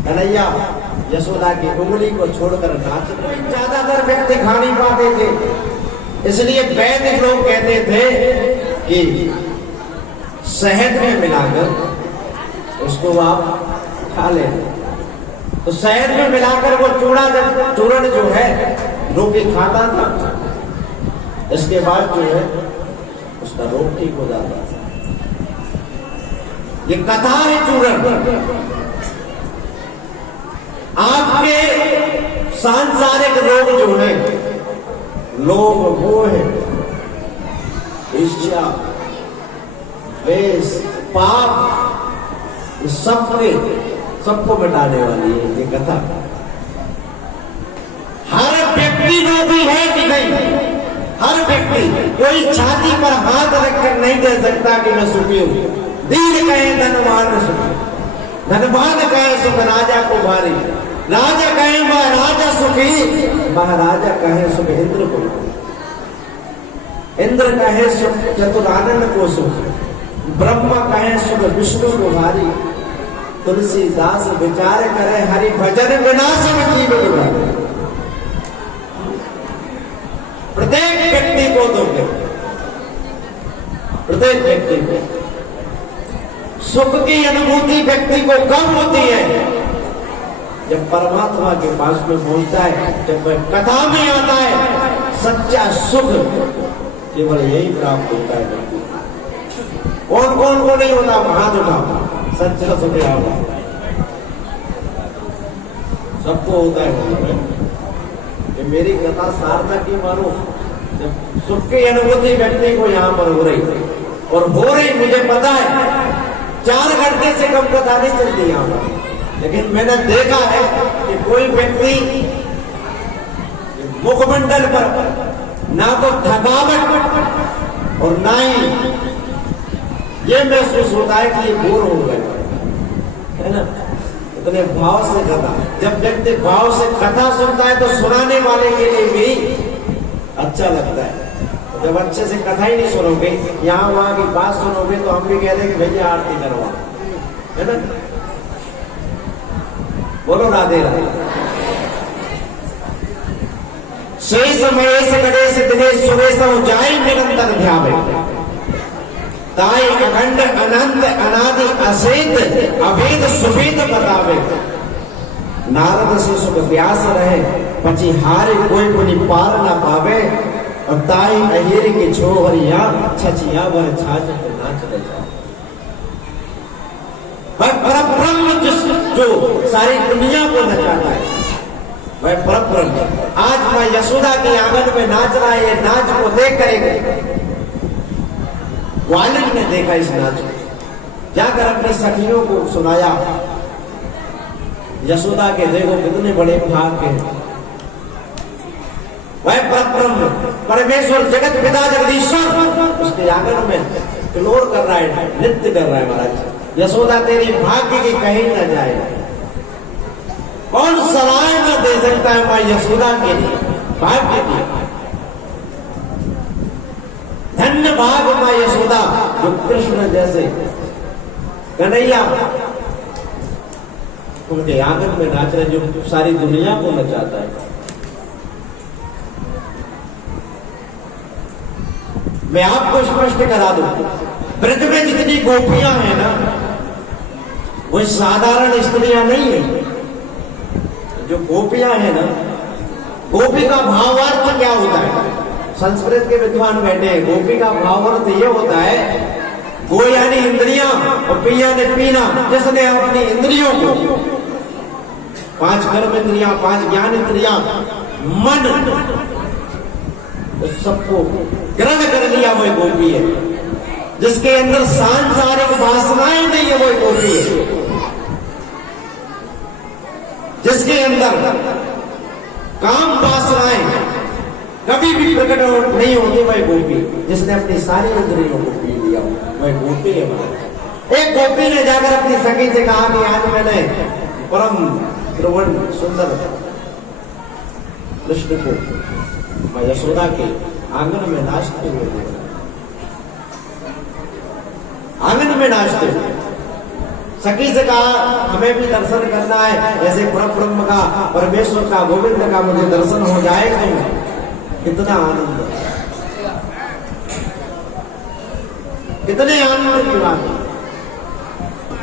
कन्हैया यशोदा की उंगली को छोड़कर नाच रहे। ज्यादातर व्यक्ति खा नहीं पाते थे, इसलिए वैदिक लोग कहते थे कि शहद में मिलाकर उसको आप खा ले। तो शहद में मिलाकर वो चूर्ण जो है लोग खाता था। इसके बाद जो है उसका रोग ठीक हो जाता है। ये कथा है चूरण। आपके सांसारिक रोग जो है, लोभ, मोह, ईर्ष्या, द्वेष, पाप, सबको मिटाने वाली है ये कथा। हर व्यक्ति रोगी है कि नहीं? हर व्यक्ति, कोई छाती पर हाथ रखकर नहीं कह सकता कि मैं सुखी हूं। दीन कहे धनवान सुखी, धनवान कहे सुख राजा को भारी, राजा कहे महाराजा सुखी, महाराजा कहे सुख इंद्र को, इंद्र कहे सुख चतुरानन को सुख, ब्रह्मा कहे सुख विष्णु को भारी, तुलसीदास विचार करे हरि भजन बिना सब जीवन भारी। प्रत्येक व्यक्ति को दोगे, प्रत्येक व्यक्ति को सुख की अनुभूति व्यक्ति को कब होती है? जब परमात्मा के पास में पहुंचता है, जब वह कथा में आता है, सच्चा सुख केवल यही प्राप्त होता है व्यक्ति को। कौन कौन को नहीं होता? हाथ उठाओ, सच्चा सुख आओ, सबको होता है। ये मेरी कथा सार्थक ही मानो। जब सुख की अनुभूति व्यक्ति को यहाँ पर हो रही, और हो रही, मुझे पता है 4 घंटे से कम कथा नहीं चलती यहाँ पर, लेकिन मैंने देखा है कि कोई व्यक्ति मुखमंडल पर ना तो थकावट और ना ही ये महसूस होता है कि ये बोर हो गए, है ना? इतने भाव से कथा, जब व्यक्ति भाव से कथा सुनता है तो सुनाने वाले के लिए भी अच्छा लगता है। जब अच्छे से कथा ही नहीं सुनोगे, यहाँ वहां की बात सुनोगे, तो हम भी कह रहे कि भैया आरती करवा, है ना? बोलो राधे राधे। सही समय से गणेश दिनेश सुरेश जाई निरंतर ध्यावे, ताई अखंड अनंत अनादि असेत अभेद सुभेद बतावे, नारद से सुख व्यास रहे, पची हारे कोई पुनि पार न पावे, और ताई अहिर के छोहरिया छचिया वह छाछ नाच रहे। परब्रह्म जो सारी दुनिया को नचाता है, वह परब्रह्म आज मैं यशोदा के आंगन में नाच रहा है। ये नाच को देख कर वाल्मीकि ने देखा इस नाच को, जाकर अपनी सखियों को सुनाया। यशोदा के देखो कितने बड़े भाग के, वह परब्रह्म परमेश्वर जगत पिता जगदीश्वर उसके आंगन में किलोर कर रहा है, नृत्य कर रहा है। महाराज यशोदा तेरी भाग्य की कहीं न जाए, कौन सलाह न दे सकता है मां यशोदा के लिए भाग्य की। धन्य भाग मां यशोदा जो कृष्ण जैसे कन्हैया उनके आंगन में नाच रहे, जो सारी दुनिया को नचाता है। मैं आपको स्पष्ट करा दूं, ब्रज में जितनी गोपियां हैं ना, वो साधारण स्त्रियां नहीं है। जो गोपियां हैं ना, गोपी का भावार्थ क्या होता है? संस्कृत के विद्वान बैठे हैं। गोपी का भावार्थ ये होता है, गो यानी इंद्रियां और पी यानी पीना। जिसने अपनी इंद्रियों को 5 कर्म इंद्रियां, 5 ज्ञान इंद्रियां, मन, सबको ग्रहण कर लिया, वही गोपी है। जिसके अंदर सांसारिक वासनाएं नहीं है, वही गोपी है। जिसके अंदर काम वासनाएं कभी भी प्रकट नहीं होगी, वही गोपी। जिसने अपनी सारी इंद्रियों को पी लिया, वही गोपी है। एक गोपी ने जाकर अपनी सखी से कहा कि आज मैंने परम त्रिभुवन सुंदर कृष्ण को मैं यशोदा के आंगन में नाचते हुए देखा, आंगन में नाचते हुए। सखी से कहा हमें भी दर्शन करना है, ऐसे परब्रह्म का, परमेश्वर का, गोविंद का मुझे दर्शन हो जाए तो कितना आनंद, कितने आनंद की बात।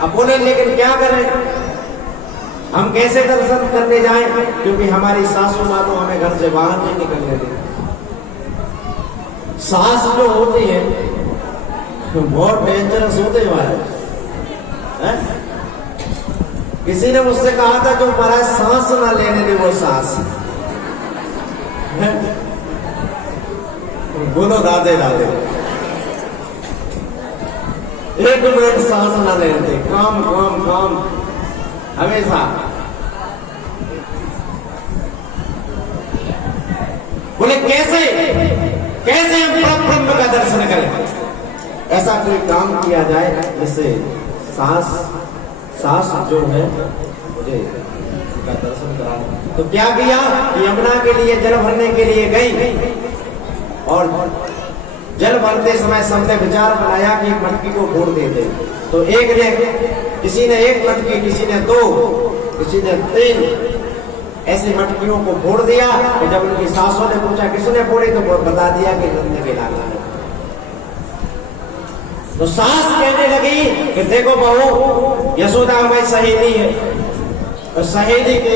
अब बोले लेकिन क्या करें, हम कैसे दर्शन करने जाएं, क्योंकि हमारी सासू माँ तो हमें घर से बाहर नहीं निकलने देती। सास जो होती है बहुत डेंजरस होते महाराज हैं? किसी ने मुझसे कहा था जो महाराज सांस ना लेने दे वो सांस। बोलो राधे राधे। एक मिनट सांस ना लेने दे, काम काम काम हमेशा। बोले कैसे कैसे हम ब्रह्म का दर्शन करें? ऐसा कोई काम किया जाए जिससे सांस सांस जो है मुझे उसका दर्शन करा। तो क्या किया कि यमुना के लिए जल भरने के लिए गई और जल भरते समय सबने विचार बनाया कि एक मटकी को फोड़ देते। तो एक ने किसी ने एक मटकी, किसी ने दो, किसी ने तीन ऐसी मटकियों को फोड़ दिया। कि जब उनकी सासों ने पूछा किसने फोड़ी तो बता दिया कि नंद के लाला ने। तो सास कहने लगी कि देखो बहू, यशोदा हमारी सहेली है और सहेली के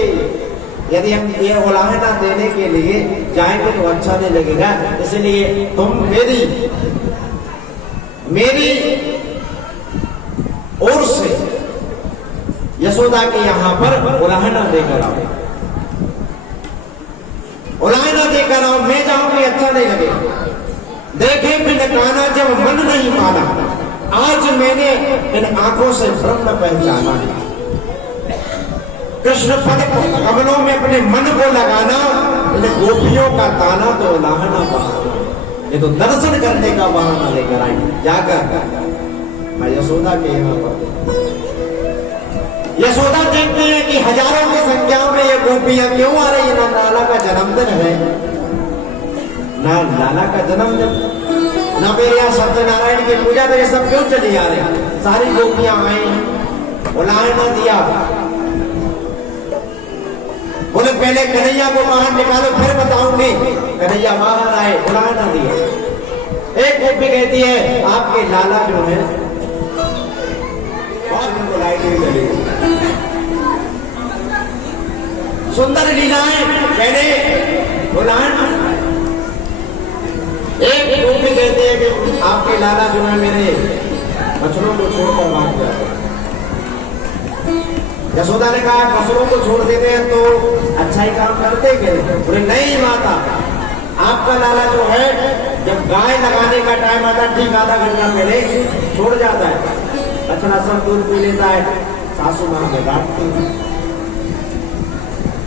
यदि हम ये उलाहना देने के लिए जाएंगे तो अच्छा नहीं लगेगा, इसलिए तुम मेरी ओर से यशोदा के यहां पर उलाहना देकर आओ, उलाहना देकर आओ। मैं जाऊंगी अच्छा नहीं लगेगा। देखे बिन काना जब मन नहीं माना, आज मैंने इन आंखों से ब्रह्म पहचाना। कृष्ण पद कमलों में अपने मन को लगाना, इन गोपियों का ताना तो उलाहना बहाना। ये तो दर्शन करने का बहाना लेकर आई। जाकर मैं यशोदा के यहाँ पर, यशोदा देखते हैं कि हजारों की संख्या में ये गोपियां क्यों आ रही है? ना लाला का जन्मदिन है, ना लाला का जन्मदिन, ना मेरे यहाँ सत्यनारायण की पूजा, तो ये सब क्यों चली आ रही? सारी गोपियां आई, उलाहना दिया। बोले पहले कन्हैया को बाहर निकालो फिर बताऊंगी। कन्हैया बाहर आए, उलाहना दिया। एक गोपी कहती है आपके लाला जो है उनको लाइट नहीं लगेगी। सुंदर लीलाएं कहने उलाहना। एक गोपी कहते हैं कि आपके लाला जो है मेरे बछड़ों को छोड़कर भाग जाते हैं। यशोदा ने कहा बछड़ों को छोड़ देते हैं तो अच्छा ही काम करते क्या? बोले नहीं माता, आपका लाला जो है जब गाय लगाने का टाइम आता ठीक आधा घंटा पहले छोड़ जाता है, बछड़ा सब दूध पी लेता है, सासू मां को डांटती है।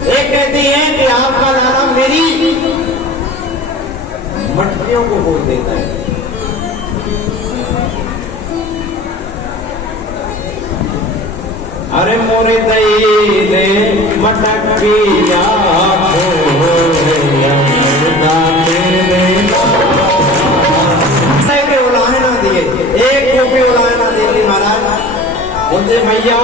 एक कहती है कि आपका लाला मेरी मटकियों को बोल देता है। अरे मोरे दई दे मटकिया उलाहना दिए। एक गोपी उलाहना देती महाराज, बोलते भैया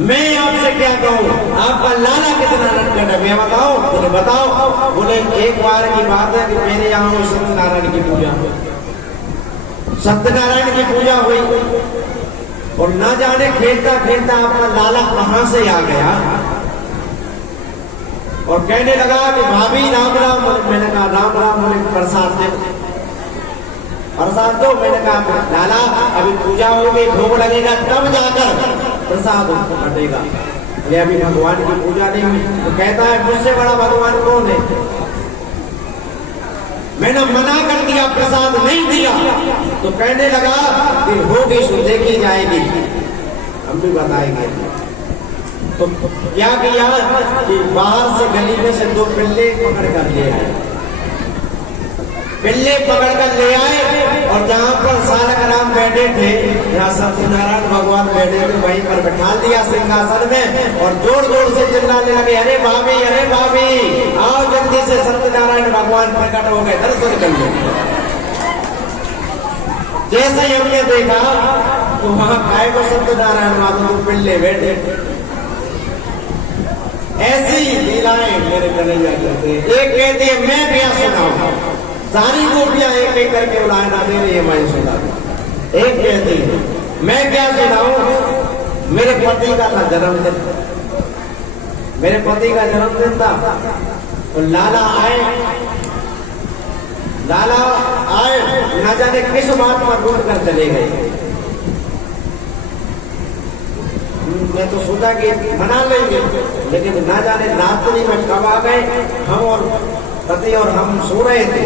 मैं आपसे क्या कहूं, आपका लाला कितना नटखट है, मैं बताओ? बोले बताओ। बोले एक बार की बात है कि मेरे यहाँ सत्यनारायण की पूजा हुई, सत्यनारायण की पूजा हुई और ना जाने खेलता खेलता आपका लाला कहां से आ गया और कहने लगा कि भाभी राम राम। मैंने कहा राम राम। बोले प्रसाद दे, प्रसाद दो। मैंने कहा लाला अभी पूजा होगी, भोग लगेगा तब जाकर प्रसाद बटेगा, ये अभी भगवान की पूजा नहीं हुई। तो कहता है मुझसे बड़ा भगवान कौन है? मैंने मना कर दिया, प्रसाद नहीं दिया। तो कहने लगा कि होगी सो देखी जाएगी, हम भी बताएंगे। तो क्या किया कि बाहर से गली में से दो पिल्ले पकड़ कर ले आए, पिल्ले पकड़ कर ले आए और जहां पर सालक राम बैठे थे, जहां सत्यनारायण भगवान बैठे थे, वहीं पर बैठा दिया सिंहासन में और जोर जोर से चिल्लाने लगे, अरे भाभी आओ जल्दी से, सत्यनारायण भगवान प्रकट हो गए, दर्शन कर लो। जैसे ही हमने देखा तो वहां काय को सत्यनारायण बाबू को पिल्ले बैठे। ऐसी लीलाएं मेरे कन्हैया करते। एक कहते हैं मैं क्या सुनाऊं, सारी गोपियां एक एक करके उलाहना दे रही है, मैं सुना। एक कहती है मैं क्या सुनाऊं, मेरे पति का था जन्मदिन, मेरे पति का जन्मदिन था तो लाला आए, लाला आए, ना जाने किस बात पर रुक कर चले गए। मैं तो सोचा कि मना लेंगे, लेकिन ना जाने रात्रि में कब आ गए। हम और पति और हम सो रहे थे।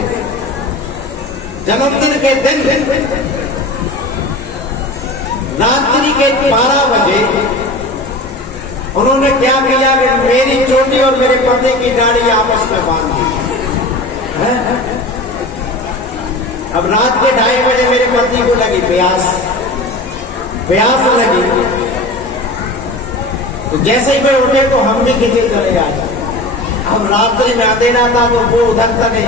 जन्मदिन के दिन रात्रि के 12 बजे उन्होंने क्या किया कि मेरी चोटी और मेरे पति की दाढ़ी आपस में बांध दी। अब रात के 2:30 बजे मेरे पति को लगी प्यास लगी, तो जैसे ही मैं उठे तो हम भी खींचे चले आए। अब रात्रि में अंधेरा था तो वो उधर तने,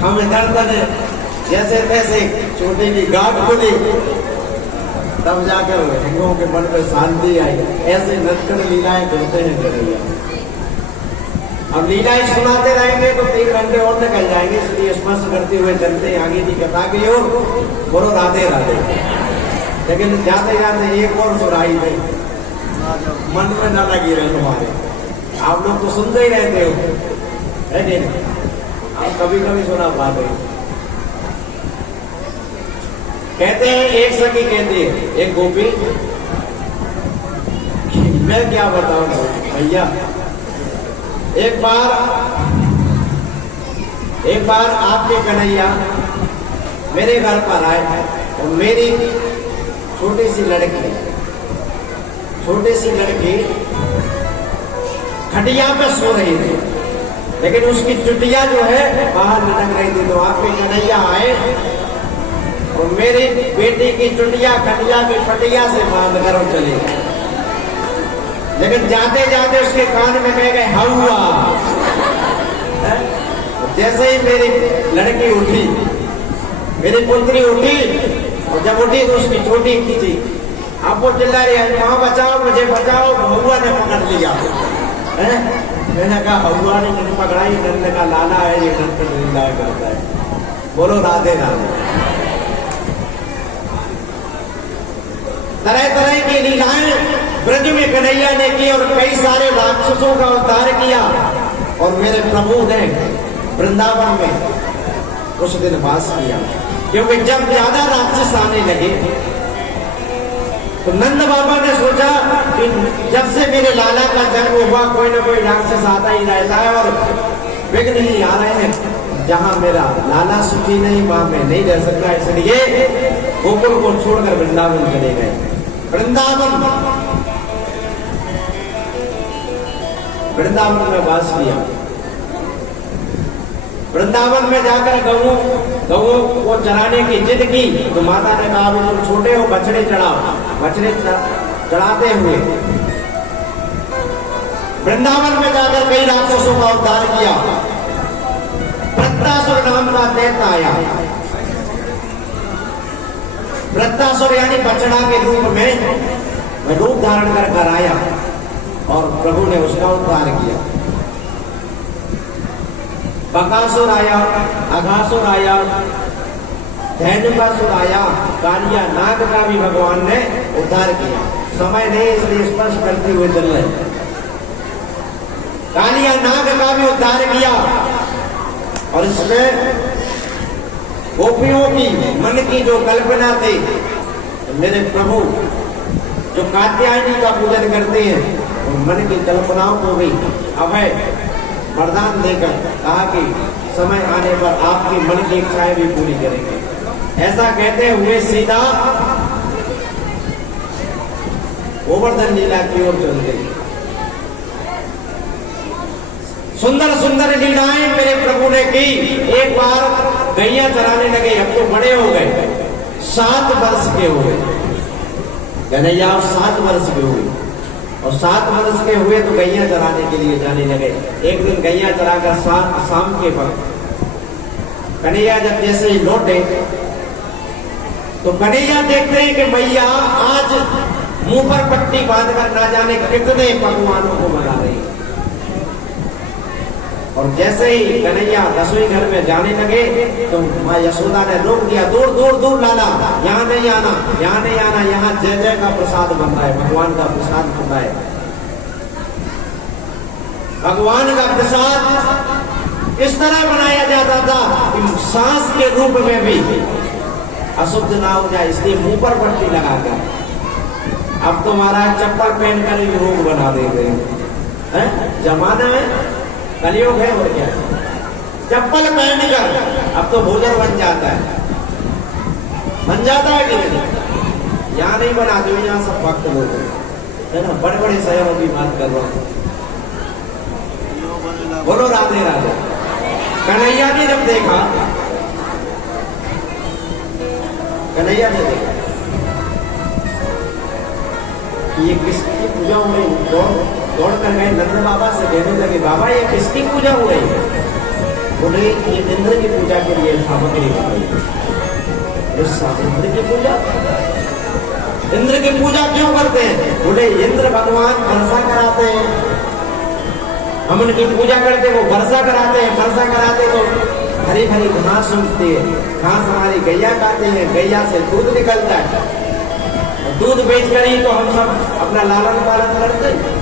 हम इधर तने, जैसे तैसे छोटे की गांठ खुली, तब जाकर हिंगों के मन में शांति आई। ऐसे नटखट लीलाएं करते हैं कन्हैया। अब लीलाएं सुनाते रहेंगे तो 3 घंटे और निकल जाएंगे, इसलिए स्पर्श करते हुए चलते हैं आगे की कथा की ओर। बोलो राधे राधे। लेकिन जाते जाते एक और सुनाई नहीं, मन में न लगी रहे तुम्हारे। आप लोग तो सुनते ही रहते हो, है नहीं? आप कभी कभी सुना पाते। कहते हैं एक सखी कहती है एक गोपी, मैं क्या बताऊं भैया, एक बार आपके कन्हैया मेरे घर पर आए और मेरी छोटी सी लड़की खटिया पे सो रही थी, लेकिन उसकी चुटिया जो है बाहर लटक रही थी। तो आपके कन्हैया आए और मेरी बेटी की चुटिया खटिया की पटिया से बांध कर चले गए। लेकिन जाते जाते उसके कान में कह गए हवा। जैसे ही मेरी लड़की उठी, मेरी पुत्री उठी, और जब उठी तो उसकी चोटी खींची। आप वो चिल्ला रही है माँ बचाओ मुझे बचाओ, हवा ने पकड़ लिया। मैंने कहा हवा ने नहीं पकड़ाई, नंद का लाला है, ये नंद लीला करता है। बोलो राधे राधे। तरह तरह की लीलाएं ब्रज में कन्हैया ने की और कई सारे राक्षसों का उद्धार किया। और मेरे प्रभु ने वृंदावन में कुछ दिन वास किया, क्योंकि जब ज्यादा राक्षस आने लगे तो नंद बाबा ने सोचा कि जब से मेरे लाला का जन्म हुआ कोई ना कोई राक्षस आता ही रहता है और विघ्न ही आ रहे हैं। जहां मेरा लाला सुखी नहीं वहां मैं नहीं रह सकता, इसलिए गोकुल को छोड़कर वृंदावन चले गए। वृंदावन में वास किया। वृंदावन में जाकर गऊ को चराने की जिद की तो माता ने कहा तुम छोटे हो, बछड़े चढ़ाओ। बछड़े चढ़ाते हुए वृंदावन में जाकर कई राक्षसों का उद्धार किया। वृत्तासुर नाम का दैत्य आया। वृत्तासुर यानी बछड़ा के रूप में रूप धारण कर आया और प्रभु ने उसका उद्धार किया। बकासुर आया, अघासुर आया, धैनुकासुर आया, कालिया नाग का भी भगवान ने उद्धार किया। समय नहीं इसलिए स्पर्श करते हुए चल रहे। कालिया नाग का भी उद्धार किया और इसमें गोपियों की मन की जो कल्पना थी, मेरे प्रभु जो कात्यायनी का पूजन करते हैं और मन की कल्पनाओं को भी अभय वरदान देकर कहा कि समय आने पर आपकी मन की इच्छाएं भी पूरी करेंगे। ऐसा कहते हुए सीधा गोवर्धन लीला की ओर चल गई। सुंदर सुंदर लीलाएं मेरे प्रभु ने की। एक बार गैया चराने लगे, अब तो बड़े हो गए, 7 वर्ष के हो गए कन्हैया, 7 वर्ष के हुए और 7 वर्ष के हुए तो गैया चराने के लिए जाने लगे। एक दिन गैया चराकर शाम के वक्त कन्हैया जब जैसे ही लौटे तो कन्हैया देखते हैं कि मैया आज मुंह पर पट्टी बांधकर ना जाने कितने पकवानों को बना रही है। और जैसे ही कन्हैया रसोई घर में जाने लगे तो माँ यशोदा ने रोक दिया, दूर दूर दूर लाला, यहाँ नहीं आना, यहाँ नहीं आना, यहाँ जय जय का प्रसाद बन रहा है, भगवान का प्रसाद बन रहा है। भगवान का प्रसाद इस तरह बनाया जाता था कि सांस के रूप में भी अशुद्ध ना हो जाए, इसलिए मुंह पर पट्टी लगाकर। अब तो महाराज चप्पल पहन कर ही रोग बना देते हैं। जमाना है, कलयुग है, और क्या, चप्पल पहनकर अब तो भोजन बन जाता है। बन जाता है कि नहीं? यहाँ नहीं बनाते, यहाँ सब भक्त लोग है ना, बड़े बड़े शहरों की बात कर रहा हूँ। बोलो राधे राधे। कन्हैया ने जब देखा, कन्हैया ने देखा कि ये किसकी पूजा हो रही, दौड़ कर गए नंद बाबा से कहने लगे, बाबा ये किसकी पूजा हो रही है? बोले ये इंद्र की पूजा के लिए सामग्री हो रही है। इंद्र की पूजा, इंद्र की पूजा क्यों करते हैं? बोले इंद्र भगवान वर्षा कराते हैं, हम उनकी पूजा करते, वो वर्षा कराते हैं, वर्षा कराते तो हरी हरी घास उगती है, घास हमारी गैया खाते हैं, गैया से दूध निकलता है, दूध बेचकर ही तो हम सब अपना लालन पालन करते हैं।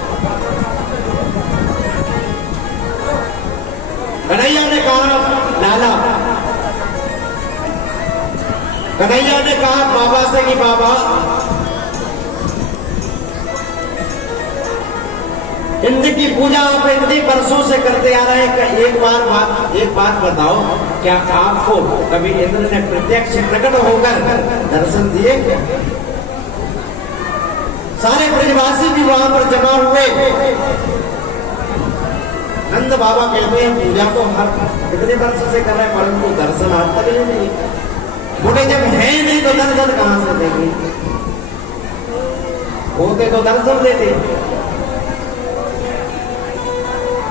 कन्हैया ने कहा लाला, कन्हैया ने कहा बाबा से कि बाबा इंद्र की पूजा आप इतने वर्षों से करते आ रहे हैं, एक बात बताओ, क्या आपको कभी इंद्र ने प्रत्यक्ष प्रकट होकर दर्शन दिए क्या? सारे ब्रजवासी भी वहां पर जमा हुए। नंद बाबा कहते हैं पूजा तो हर कितने वर्ष से कर रहे हैं, परंतु दर्शन आज तक नहीं। बोले जब है नहीं तो दर्शन कहां से देंगे? होते तो दर्शन देते।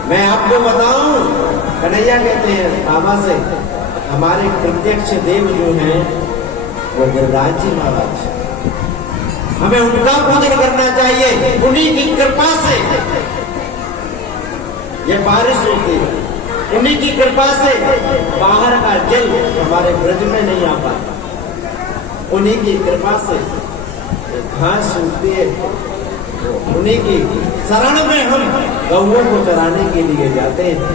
मैं आपको बताऊं, कन्हैया कहते हैं बाबा से, हमारे प्रत्यक्ष देव जो हैं वो गिरिराज जी महाराज, हमें उनका पूजन करना चाहिए। उन्हीं की कृपा से ये बारिश होती है, उन्हीं की कृपा से बाहर का जल हमारे ब्रज में नहीं आ पाता, उन्हीं की कृपा से घास उगती है, उन्हीं की शरण में हम गौओं को चराने के लिए जाते हैं।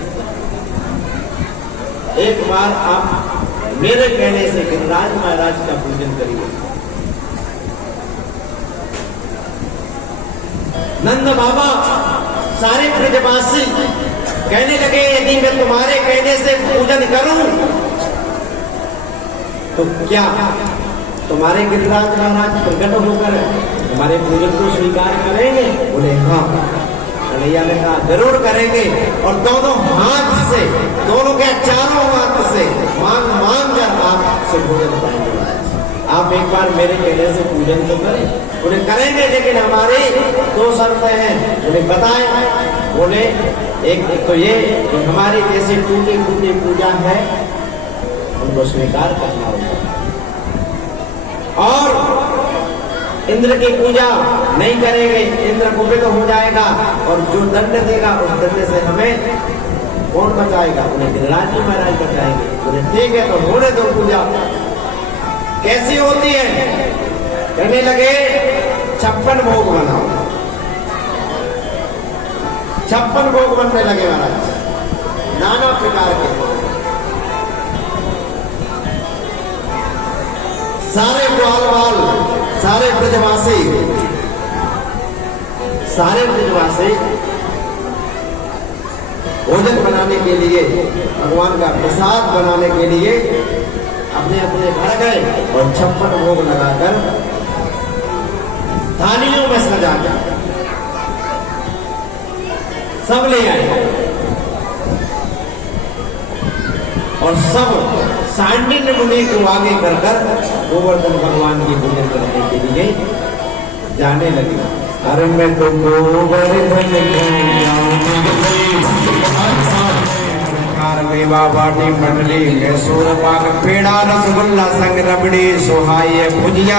एक बार आप मेरे कहने से गिरिराज महाराज का पूजन करिए। नंद बाबा सारे ब्रजवासी कहने लगे, यदि मैं तुम्हारे कहने से पूजन करूं तो क्या तुम्हारे गिरिराज महाराज प्रकट होकर हमारे पूजन को स्वीकार करेंगे? बोले हाँ। कन्हैया ने कहा जरूर करेंगे, और दोनों हाथ से, दोनों के चारों हाथ से मांग मांग कर आपसे भोजन पाएंगे। आप एक बार मेरे कहने से पूजन तो करें। बोले करेंगे, लेकिन हमारे दो शर्तें हैं। बोले बताएं? बोले एक तो ये कि हमारी जैसी टूटी फूटी पूजा है उनको स्वीकार करना होगा, और इंद्र की पूजा नहीं करेंगे, इंद्र कुपित हो जाएगा, और जो दंड देगा उस दंड से हमें कौन बचाएगा? उन्हें गिरिराज जी महाराज बचाएंगे। बोले ठीक है, तो होने दो पूजा। कैसी होती है? कहने लगे 56 भोग बनाओ। 56 भोग बनने लगे महाराज, नाना प्रकार के। सारे ग्वाल बाल, सारे ब्रजवासी भोजन बनाने के लिए, भगवान का प्रसाद बनाने के लिए अपने अपने घर गए, और 56 भोग लगाकर थालियों में सजाकर सब ले आए, और सब सांडिल्य मुनि को आगे कर गोवर्धन भगवान की पूजन करने के लिए जाने लगे। अरे मैं तो गोवर्धन मेवा बाटी मंडली में सूरपाक पेड़ा रसगुल्ला संग रबड़ी सुहाई भुजिया।